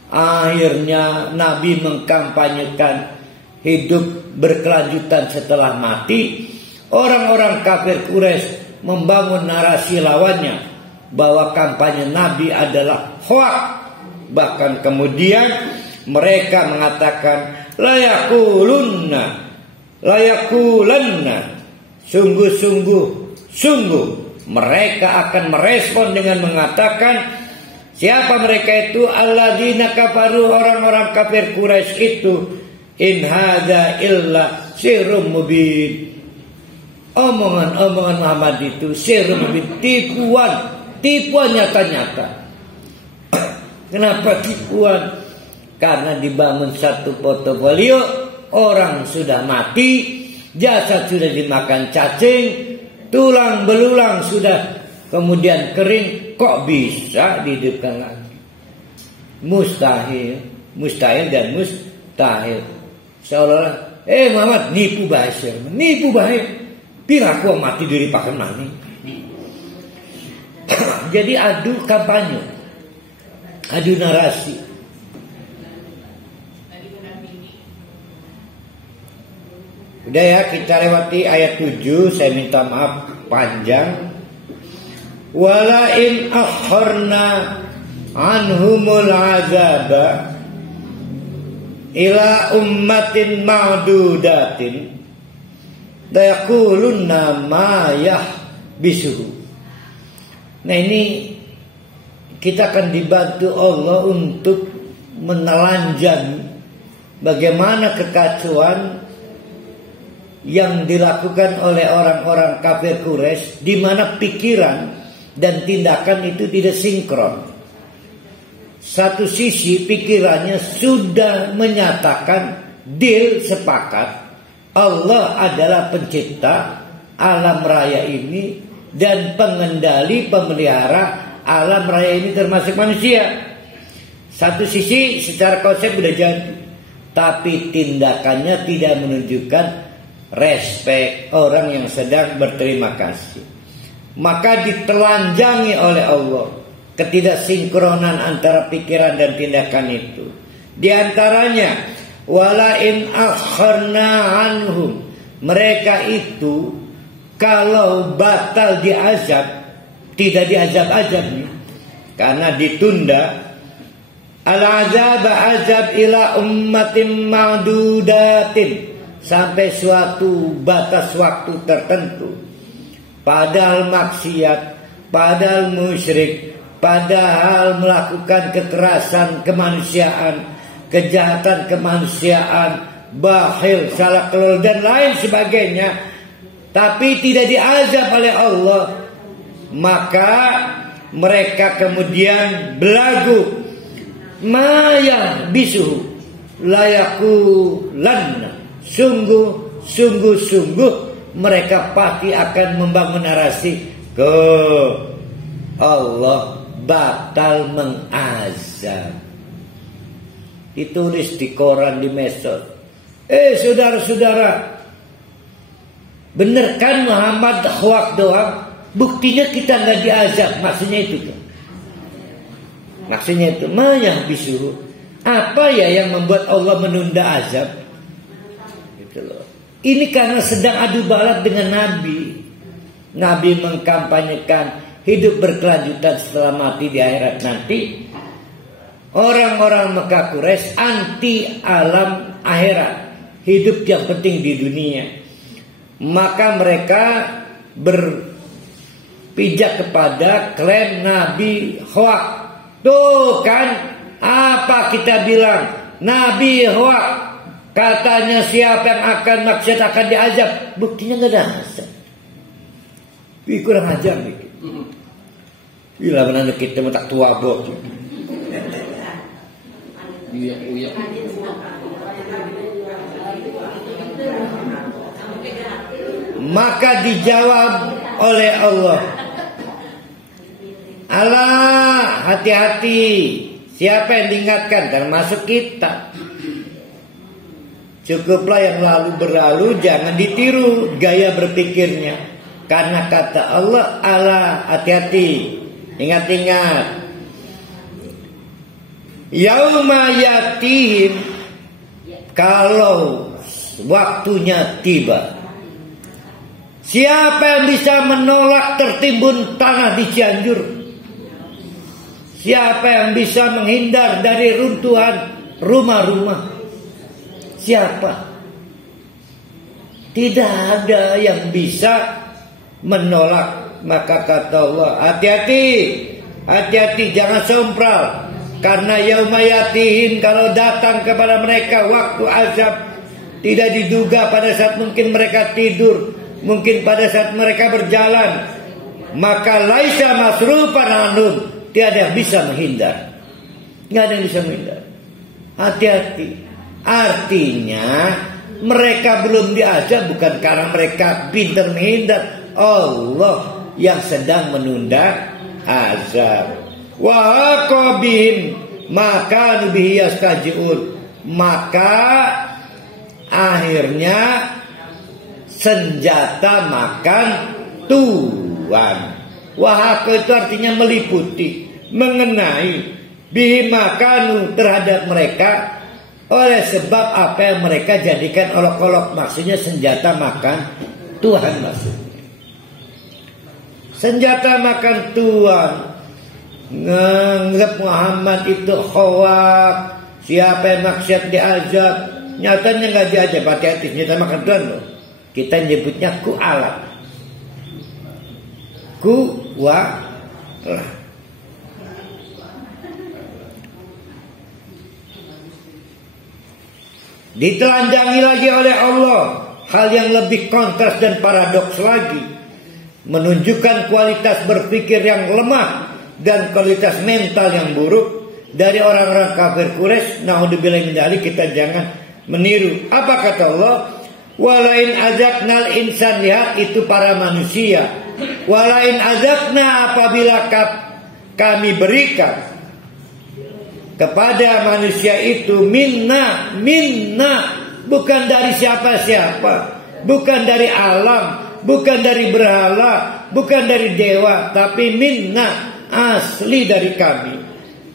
Akhirnya Nabi mengkampanyekan hidup berkelanjutan setelah mati. Orang-orang kafir Quraisy membangun narasi lawannya bahwa kampanye Nabi adalah hoak. Bahkan kemudian mereka mengatakan layakulanna, sungguh mereka akan merespon dengan mengatakan, siapa mereka itu? Alladzina kafaru, orang-orang kafir Quraisy itu, in hadza illa sirrum mubin. Omongan-omongan Muhammad itu sirrum mubin, tipuan nyata-nyata. Kenapa tipuan? Karena dibangun satu portofolio, orang sudah mati, jasad sudah dimakan cacing, tulang belulang sudah kemudian kering, kok bisa dihidupkan lagi? Mustahil dan mustahil. Seolah-olah Muhammad nipu bahasa, Pira aku mati dari pakai mani. Jadi adu kampanye, adu narasi. Udah ya, kita lewati ayat 7. Saya minta maaf panjang. Wala in akharna anhumul azaba ila ummatin ma'dudatin dayaqulunna ma yahbisuhu. Nah, ini kita akan dibantu Allah untuk menelanjang bagaimana kekacauan yang dilakukan oleh orang-orang kafir Quraisy, di mana pikiran dan tindakan itu tidak sinkron. Satu sisi pikirannya sudah menyatakan deal, sepakat Allah adalah pencipta alam raya ini dan pengendali pemelihara alam raya ini termasuk manusia. Satu sisi secara konsep sudah jadi, tapi tindakannya tidak menunjukkan respek orang yang sedang berterima kasih. Maka ditelanjangi oleh Allah ketidaksinkronan antara pikiran dan tindakan itu. Di antaranya wala in akharna anhum, mereka itu kalau batal diazab, tidak diazab-azab nih, karena ditunda. Al-azab azab ila ummatin ma'dudatin, sampai suatu batas waktu tertentu. Padahal maksiat, padahal musyrik, padahal melakukan kekerasan kemanusiaan, kejahatan kemanusiaan, bakhil, salah kelola dan lain sebagainya, tapi tidak diazab oleh Allah, Maka mereka kemudian belagu, maya bisuhu layakulanna, sungguh mereka pasti akan membangun narasi ke Allah batal mengazab. Ditulis di koran, di medsos. Saudara-saudara, bener kan Muhammad hoak doang? Buktinya kita nggak diazab. Maksudnya itu kan? Maksudnya itu maya bisuhu. Apa ya yang membuat Allah menunda azab? Gitu loh. Ini karena sedang adu balap dengan Nabi. Nabi mengkampanyekan hidup berkelanjutan setelah mati di akhirat nanti. Orang-orang Mekah Quraisy anti alam akhirat, hidup yang penting di dunia. Maka mereka berpijak kepada klaim Nabi hoak. Tuh kan, apa kita bilang? Nabi hoak. Katanya siapa yang akan maksiat akan diazab. Buktinya nggak ada azab. Wih, kurang ajar nih. Bila mana kita tak tua bos. Iya. Maka dijawab oleh Allah, Allah, hati-hati. Siapa yang diingatkan? Termasuk kita. Cukuplah yang lalu berlalu, jangan ditiru gaya berpikirnya. Karena kata Allah, Allah, hati-hati. Ingat-ingat. Yauma yatihim, kalau waktunya tiba. Siapa yang bisa menolak tertimbun tanah di Cianjur? Siapa yang bisa menghindar dari runtuhan rumah-rumah? Siapa? Tidak ada yang bisa menolak. Maka kata Allah, hati-hati, hati-hati, jangan sompral. Karena yauma yatihim, kalau datang kepada mereka waktu azab, tidak diduga pada saat mungkin mereka tidur, mungkin pada saat mereka berjalan, maka laisa masrufan anhum, tiada yang bisa menghindar. Nggak ada yang bisa menghindar. Hati-hati. Artinya mereka belum diazab bukan karena mereka pintar menghindar. Allah yang sedang menunda azab. Wa aqabin maka bihi yastajiun, maka akhirnya senjata makan tuan. Wahako itu artinya meliputi, mengenai bihi makanu terhadap mereka, oleh sebab apa yang mereka jadikan olok-olok. Maksudnya senjata makan Tuhan maksudnya. Senjata makan Tuhan. Nganggap Muhammad itu khawat, siapa yang maksiat diazab. Nyatanya nggak diazab, hati-hati, senjata makan Tuhan loh. Kita nyebutnya ku'alat, ku'walah. Ditelanjangi lagi oleh Allah hal yang lebih kontras dan paradoks lagi, menunjukkan kualitas berpikir yang lemah dan kualitas mental yang buruk dari orang-orang kafir Quraisy. Naudzubillah min dzalik, kita jangan meniru. Apa kata Allah? Walain azaknal insan, lihat itu para manusia. Walain azakna, apabila kami berikan kepada manusia itu minna, bukan dari siapa-siapa, bukan dari alam, bukan dari berhala, bukan dari dewa, tapi minna, asli dari kami.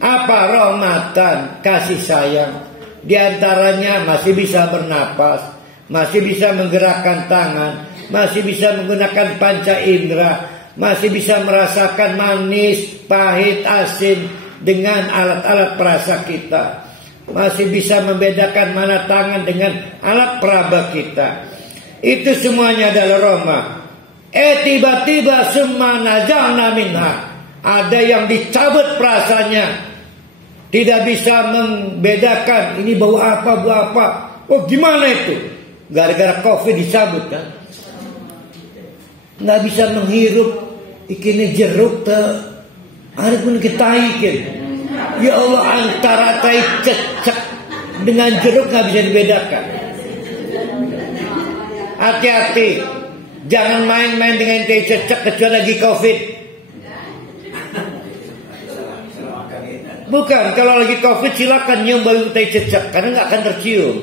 Apa? Rahmatan, kasih sayang. Di antaranya masih bisa bernapas, masih bisa menggerakkan tangan, masih bisa menggunakan panca indera, masih bisa merasakan manis, pahit, asin dengan alat-alat perasa kita, masih bisa membedakan mana tangan dengan alat peraba kita. Itu semuanya adalah rahmah. Tiba-tiba summa nazalna minha, ada yang dicabut perasanya, tidak bisa membedakan ini bau apa. Oh gimana itu? Gara-gara COVID dicabut kan? Nggak bisa menghirup Ikini jeruk te hari pun kita ikin. Ya Allah, antara tai cecek dengan jeruk nggak bisa dibedakan. Hati-hati, jangan main-main dengan tai cecek kecuali lagi COVID. Bukan, kalau lagi COVID silakan nyium bau tai cecek karena nggak akan tercium.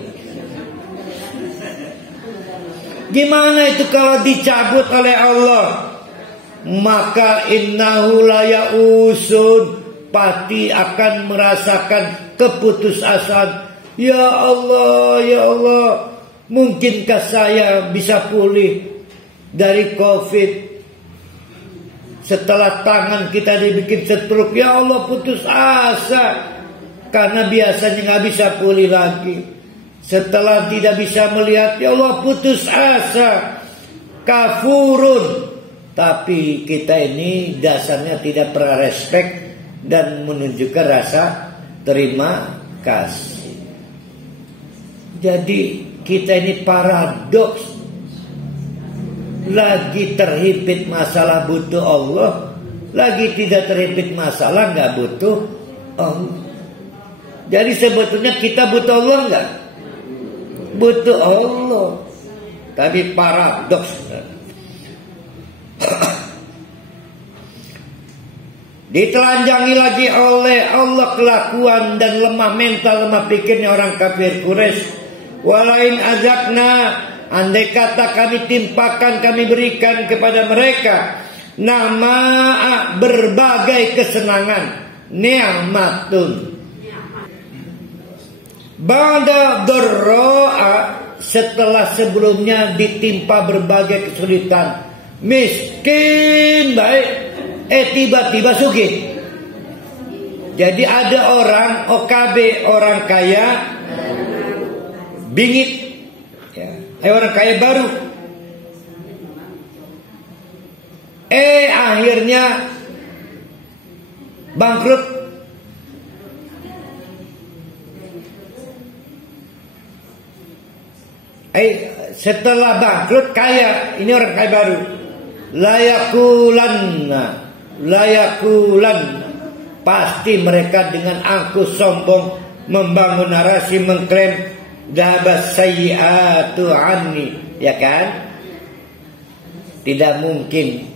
Gimana itu kalau dicabut oleh Allah? Maka innahu la ya'usun, pasti akan merasakan keputusasaan. Ya Allah, ya Allah, mungkinkah saya bisa pulih dari COVID setelah tangan kita dibikin setruk? Ya Allah, putus asa karena biasanya nggak bisa pulih lagi. Setelah tidak bisa melihat, ya Allah, putus asa, kafurun. Tapi kita ini dasarnya tidak pernah respect dan menunjukkan rasa terima kasih. Jadi kita ini paradoks. Lagi terhimpit masalah butuh Allah, lagi tidak terhimpit masalah nggak butuh Allah. Jadi sebetulnya kita butuh Allah nggak? Butuh Allah. Tapi paradoks. Ditelanjangi lagi oleh Allah kelakuan dan lemah mental, lemah pikirnya orang kafir Quraisy. Walain azakna, andai kata kami timpakan, kami berikan kepada mereka nama berbagai kesenangan, ni'matun ba'da dharra'a, setelah sebelumnya ditimpa berbagai kesulitan, miskin baik, tiba-tiba sugih. Jadi ada orang OKB, orang kaya bingit, ya, orang kaya baru. Akhirnya bangkrut. Setelah bangkrut kaya, ini orang kaya baru. Layakulan, pasti mereka dengan angkuh sombong membangun narasi mengklaim dahabas sayyi'atu anni, ya kan? Tidak mungkin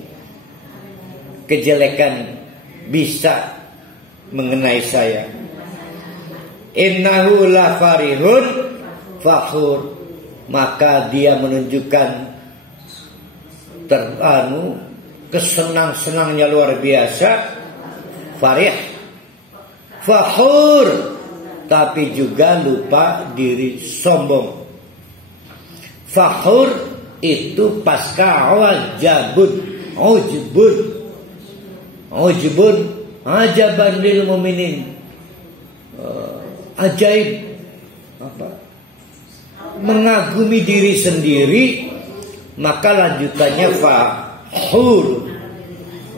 kejelekan bisa mengenai saya. Innahu la farihun fakhur, maka dia menunjukkan kesenang-senangnya luar biasa, farih, fakhur, tapi juga lupa diri, sombong. Fakhur itu pasca ujbun ajaban lil mu'minin, ajaib, apa, mengagumi diri sendiri. Maka lanjutannya fakhur.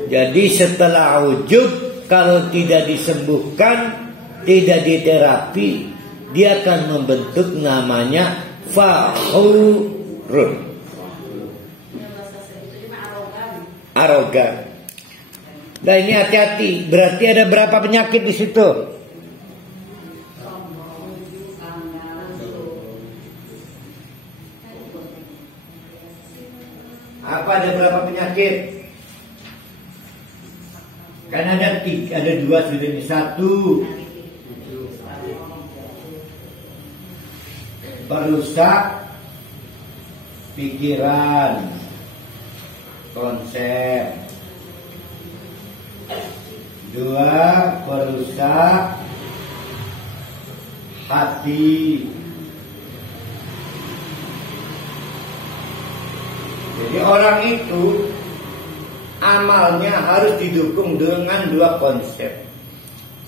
Jadi setelah ujub, kalau tidak disembuhkan, tidak diterapi, dia akan membentuk namanya fakhurun, arogan. Nah ini hati-hati, berarti ada berapa penyakit di situ? Apa ada berapa penyakit? Kan ada tiga, ada dua sudah ini. Satu, perusak pikiran, konsep. Dua, perusak hati. Jadi orang itu amalnya harus didukung dengan dua konsep.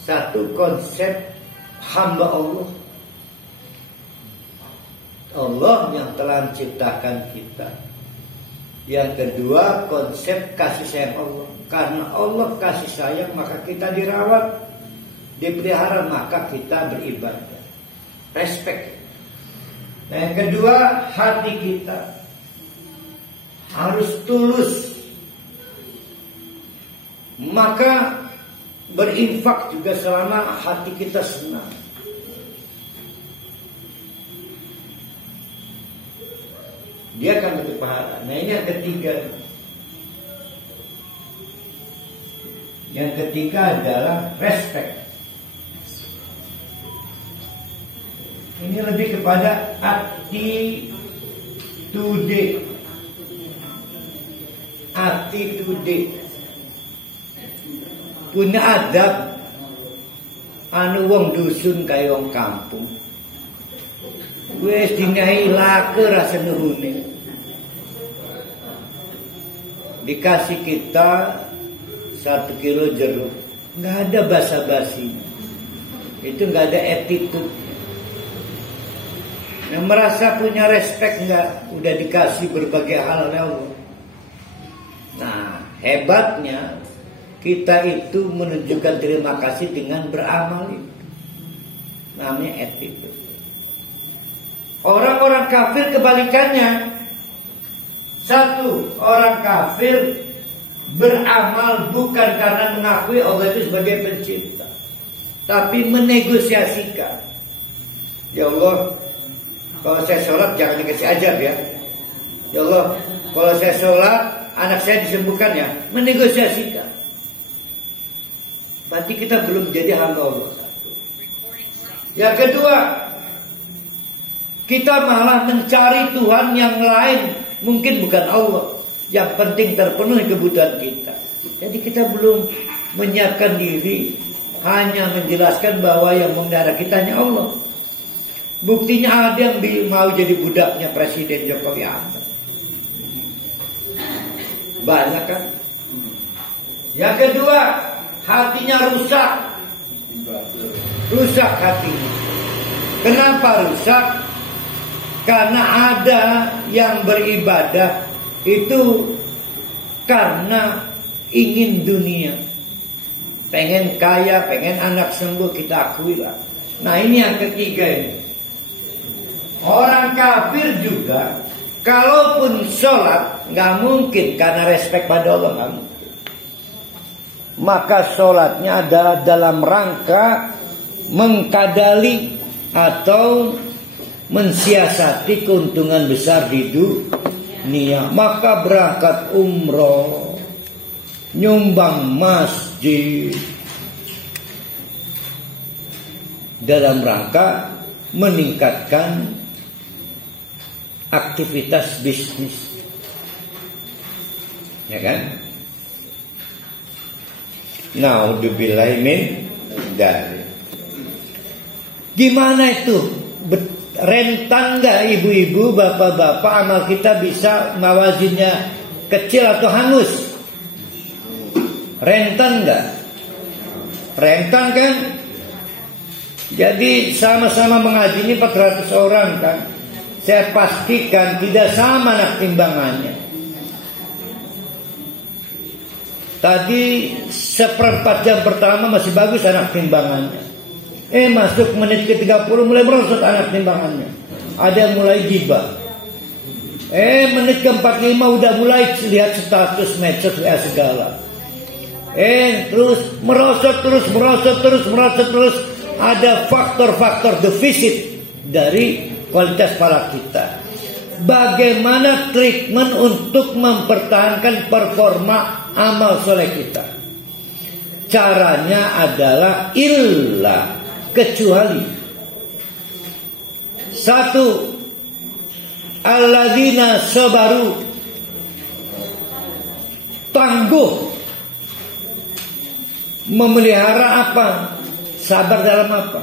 Satu, konsep hamba Allah, Allah yang telah menciptakan kita. Yang kedua, konsep kasih sayang Allah. Karena Allah kasih sayang, maka kita dirawat, dipelihara, maka kita beribadah, respect. Nah, yang kedua, hati kita harus tulus Maka berinfak juga selama hati kita senang. Dia akan dapat pahala. Nah, ini yang ketiga. Yang ketiga adalah respect. Ini lebih kepada attitude. Attitude. Punya adab anu wong dusun kaya wong kampung. Wes dinyahi lake rasa nuhune. Dikasih kita 1 kilo jeruk, nggak ada basa-basi. Itu nggak ada attitude. Yang merasa punya respect nggak, udah dikasih berbagai hal oleh Allah. Nah, hebatnya kita itu menunjukkan terima kasih dengan beramal itu. Namanya attitude. Orang-orang kafir kebalikannya. Satu, orang kafir beramal bukan karena mengakui Allah itu sebagai pencipta, tapi menegosiasikan. Ya Allah, kalau saya sholat jangan dikasih ajar ya. Ya Allah, kalau saya sholat anak saya disembuhkan ya. Menegosiasikan. Berarti kita belum jadi hamba Allah. Yang kedua, kita malah mencari Tuhan yang lain, mungkin bukan Allah. Yang penting terpenuhi kebutuhan kita. Jadi kita belum menyiapkan diri, hanya menjelaskan bahwa yang memelihara kita hanya Allah. Buktinya ada yang mau jadi budaknya Presiden Jokowi. Banyak kan? Yang kedua, hatinya rusak. Rusak hatinya. Kenapa rusak? Karena ada yang beribadah itu karena ingin dunia. Pengen kaya, pengen anak sembuh, kita akui lah. Nah, ini yang ketiga ini. Orang kafir juga, kalaupun sholat, nggak mungkin karena respek pada Allah, nggak mungkin. Maka sholatnya adalah dalam rangka mengkadali atau mensiasati keuntungan besar di dunia. Maka berangkat umroh, nyumbang masjid, dalam rangka meningkatkan aktivitas bisnis, ya kan? Naudzubillahi min dzalik. Gimana itu? Rentan nggak ibu-ibu, bapak-bapak, amal kita bisa mawazinnya kecil atau hangus? Rentan nggak? Rentan kan? Jadi sama-sama mengaji ini 400 orang kan? Saya pastikan tidak sama nak timbangannya. Tadi 1/4 jam pertama masih bagus anak timbangannya. Masuk menit ke 30 mulai merosot anak timbangannya. Ada yang mulai gibah. Menit ke 45 udah mulai lihat status medsos segala. Terus merosot terus. Ada faktor-faktor defisit dari kualitas pala kita. Bagaimana treatment untuk mempertahankan performa amal soleh kita? Caranya adalah kecuali satu, alladzina sabaru, tangguh memelihara apa? Sabar dalam apa?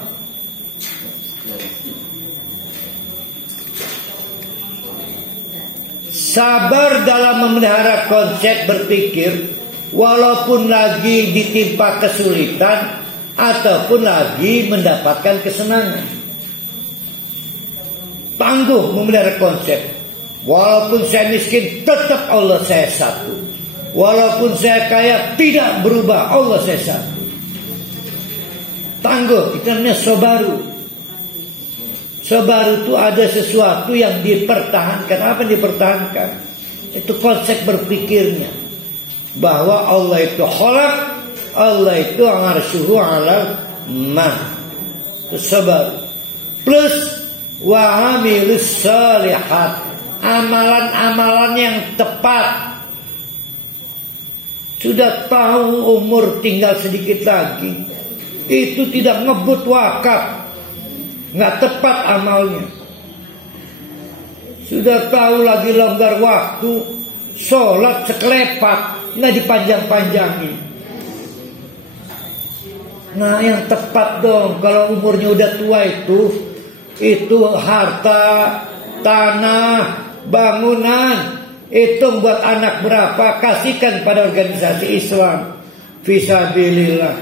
Sabar dalam memelihara konsep berpikir, walaupun lagi ditimpa kesulitan ataupun lagi mendapatkan kesenangan. Tangguh memelihara konsep. Walaupun saya miskin, tetap Allah saya satu. Walaupun saya kaya, tidak berubah, Allah saya satu. Tangguh, itu namanya sobaru. Sobaru itu ada sesuatu yang dipertahankan. Apa yang dipertahankan? Itu konsep berpikirnya. bahwa Allah itu khalaq, Allah itu arshuhu 'alal ma. Sabar. Plus wa amilus shalihat, amalan-amalan yang tepat. Sudah tahu umur tinggal sedikit lagi, itu tidak ngebut wakaf, nggak tepat amalnya. Sudah tahu lagi longgar waktu, sholat sekelepat, nggak dipanjang-panjangin. Nah, yang tepat dong, kalau umurnya udah tua itu harta, tanah, bangunan, hitung buat anak berapa, kasihkan pada organisasi Islam, fisabilillah.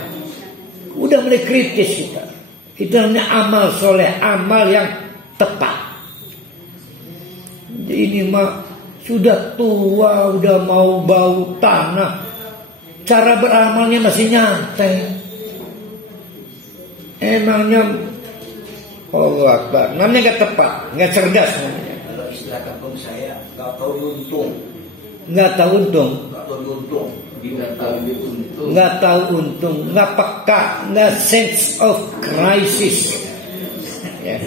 Udah mulai kritis kita. Itu namanya amal soleh, amal yang tepat. Ini mah sudah tua, udah mau bau tanah, cara beramalnya masih nyantai. Emangnya Allah Akbar, namanya gak tepat, gak cerdas namanya. Kalau istilah kampung saya, gak tahu untung. Gak tahu untung. Gak tahu untung. Gak tahu untung. Gak tahu untung, gak peka, gak sense of crisis. Ya.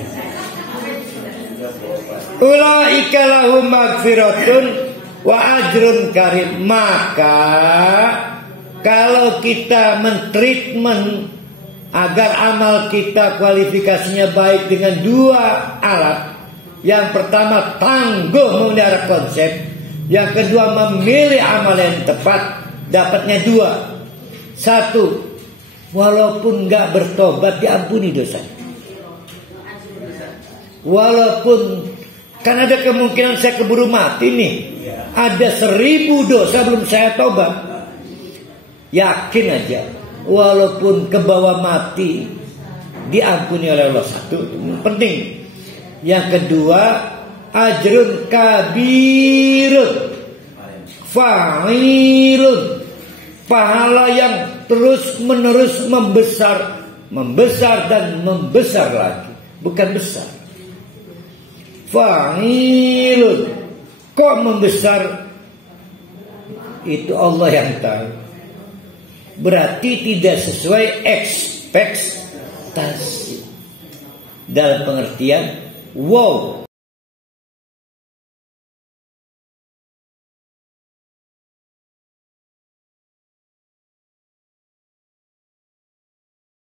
Ulaika lahum magfiratun wa ajrun karim. Maka kalau kita mentreatment agar amal kita kualifikasinya baik dengan dua alat. Yang pertama, tangguh memelihara konsep. Yang kedua, memilih amal yang tepat. Dapatnya dua. Satu, walaupun gak bertobat diampuni dosanya. Walaupun kan ada kemungkinan saya keburu mati nih, ada 1000 dosa belum saya tobat. Yakin aja, walaupun ke bawah mati diampuni oleh Allah. Satu, itu penting. Yang kedua, ajrun kabirun fa'ilun, pahala yang terus menerus membesar dan membesar lagi, bukan besar. Fa'ilun, kok membesar? Itu Allah yang tahu. Berarti tidak sesuai ekspektasi. Dalam pengertian, wow,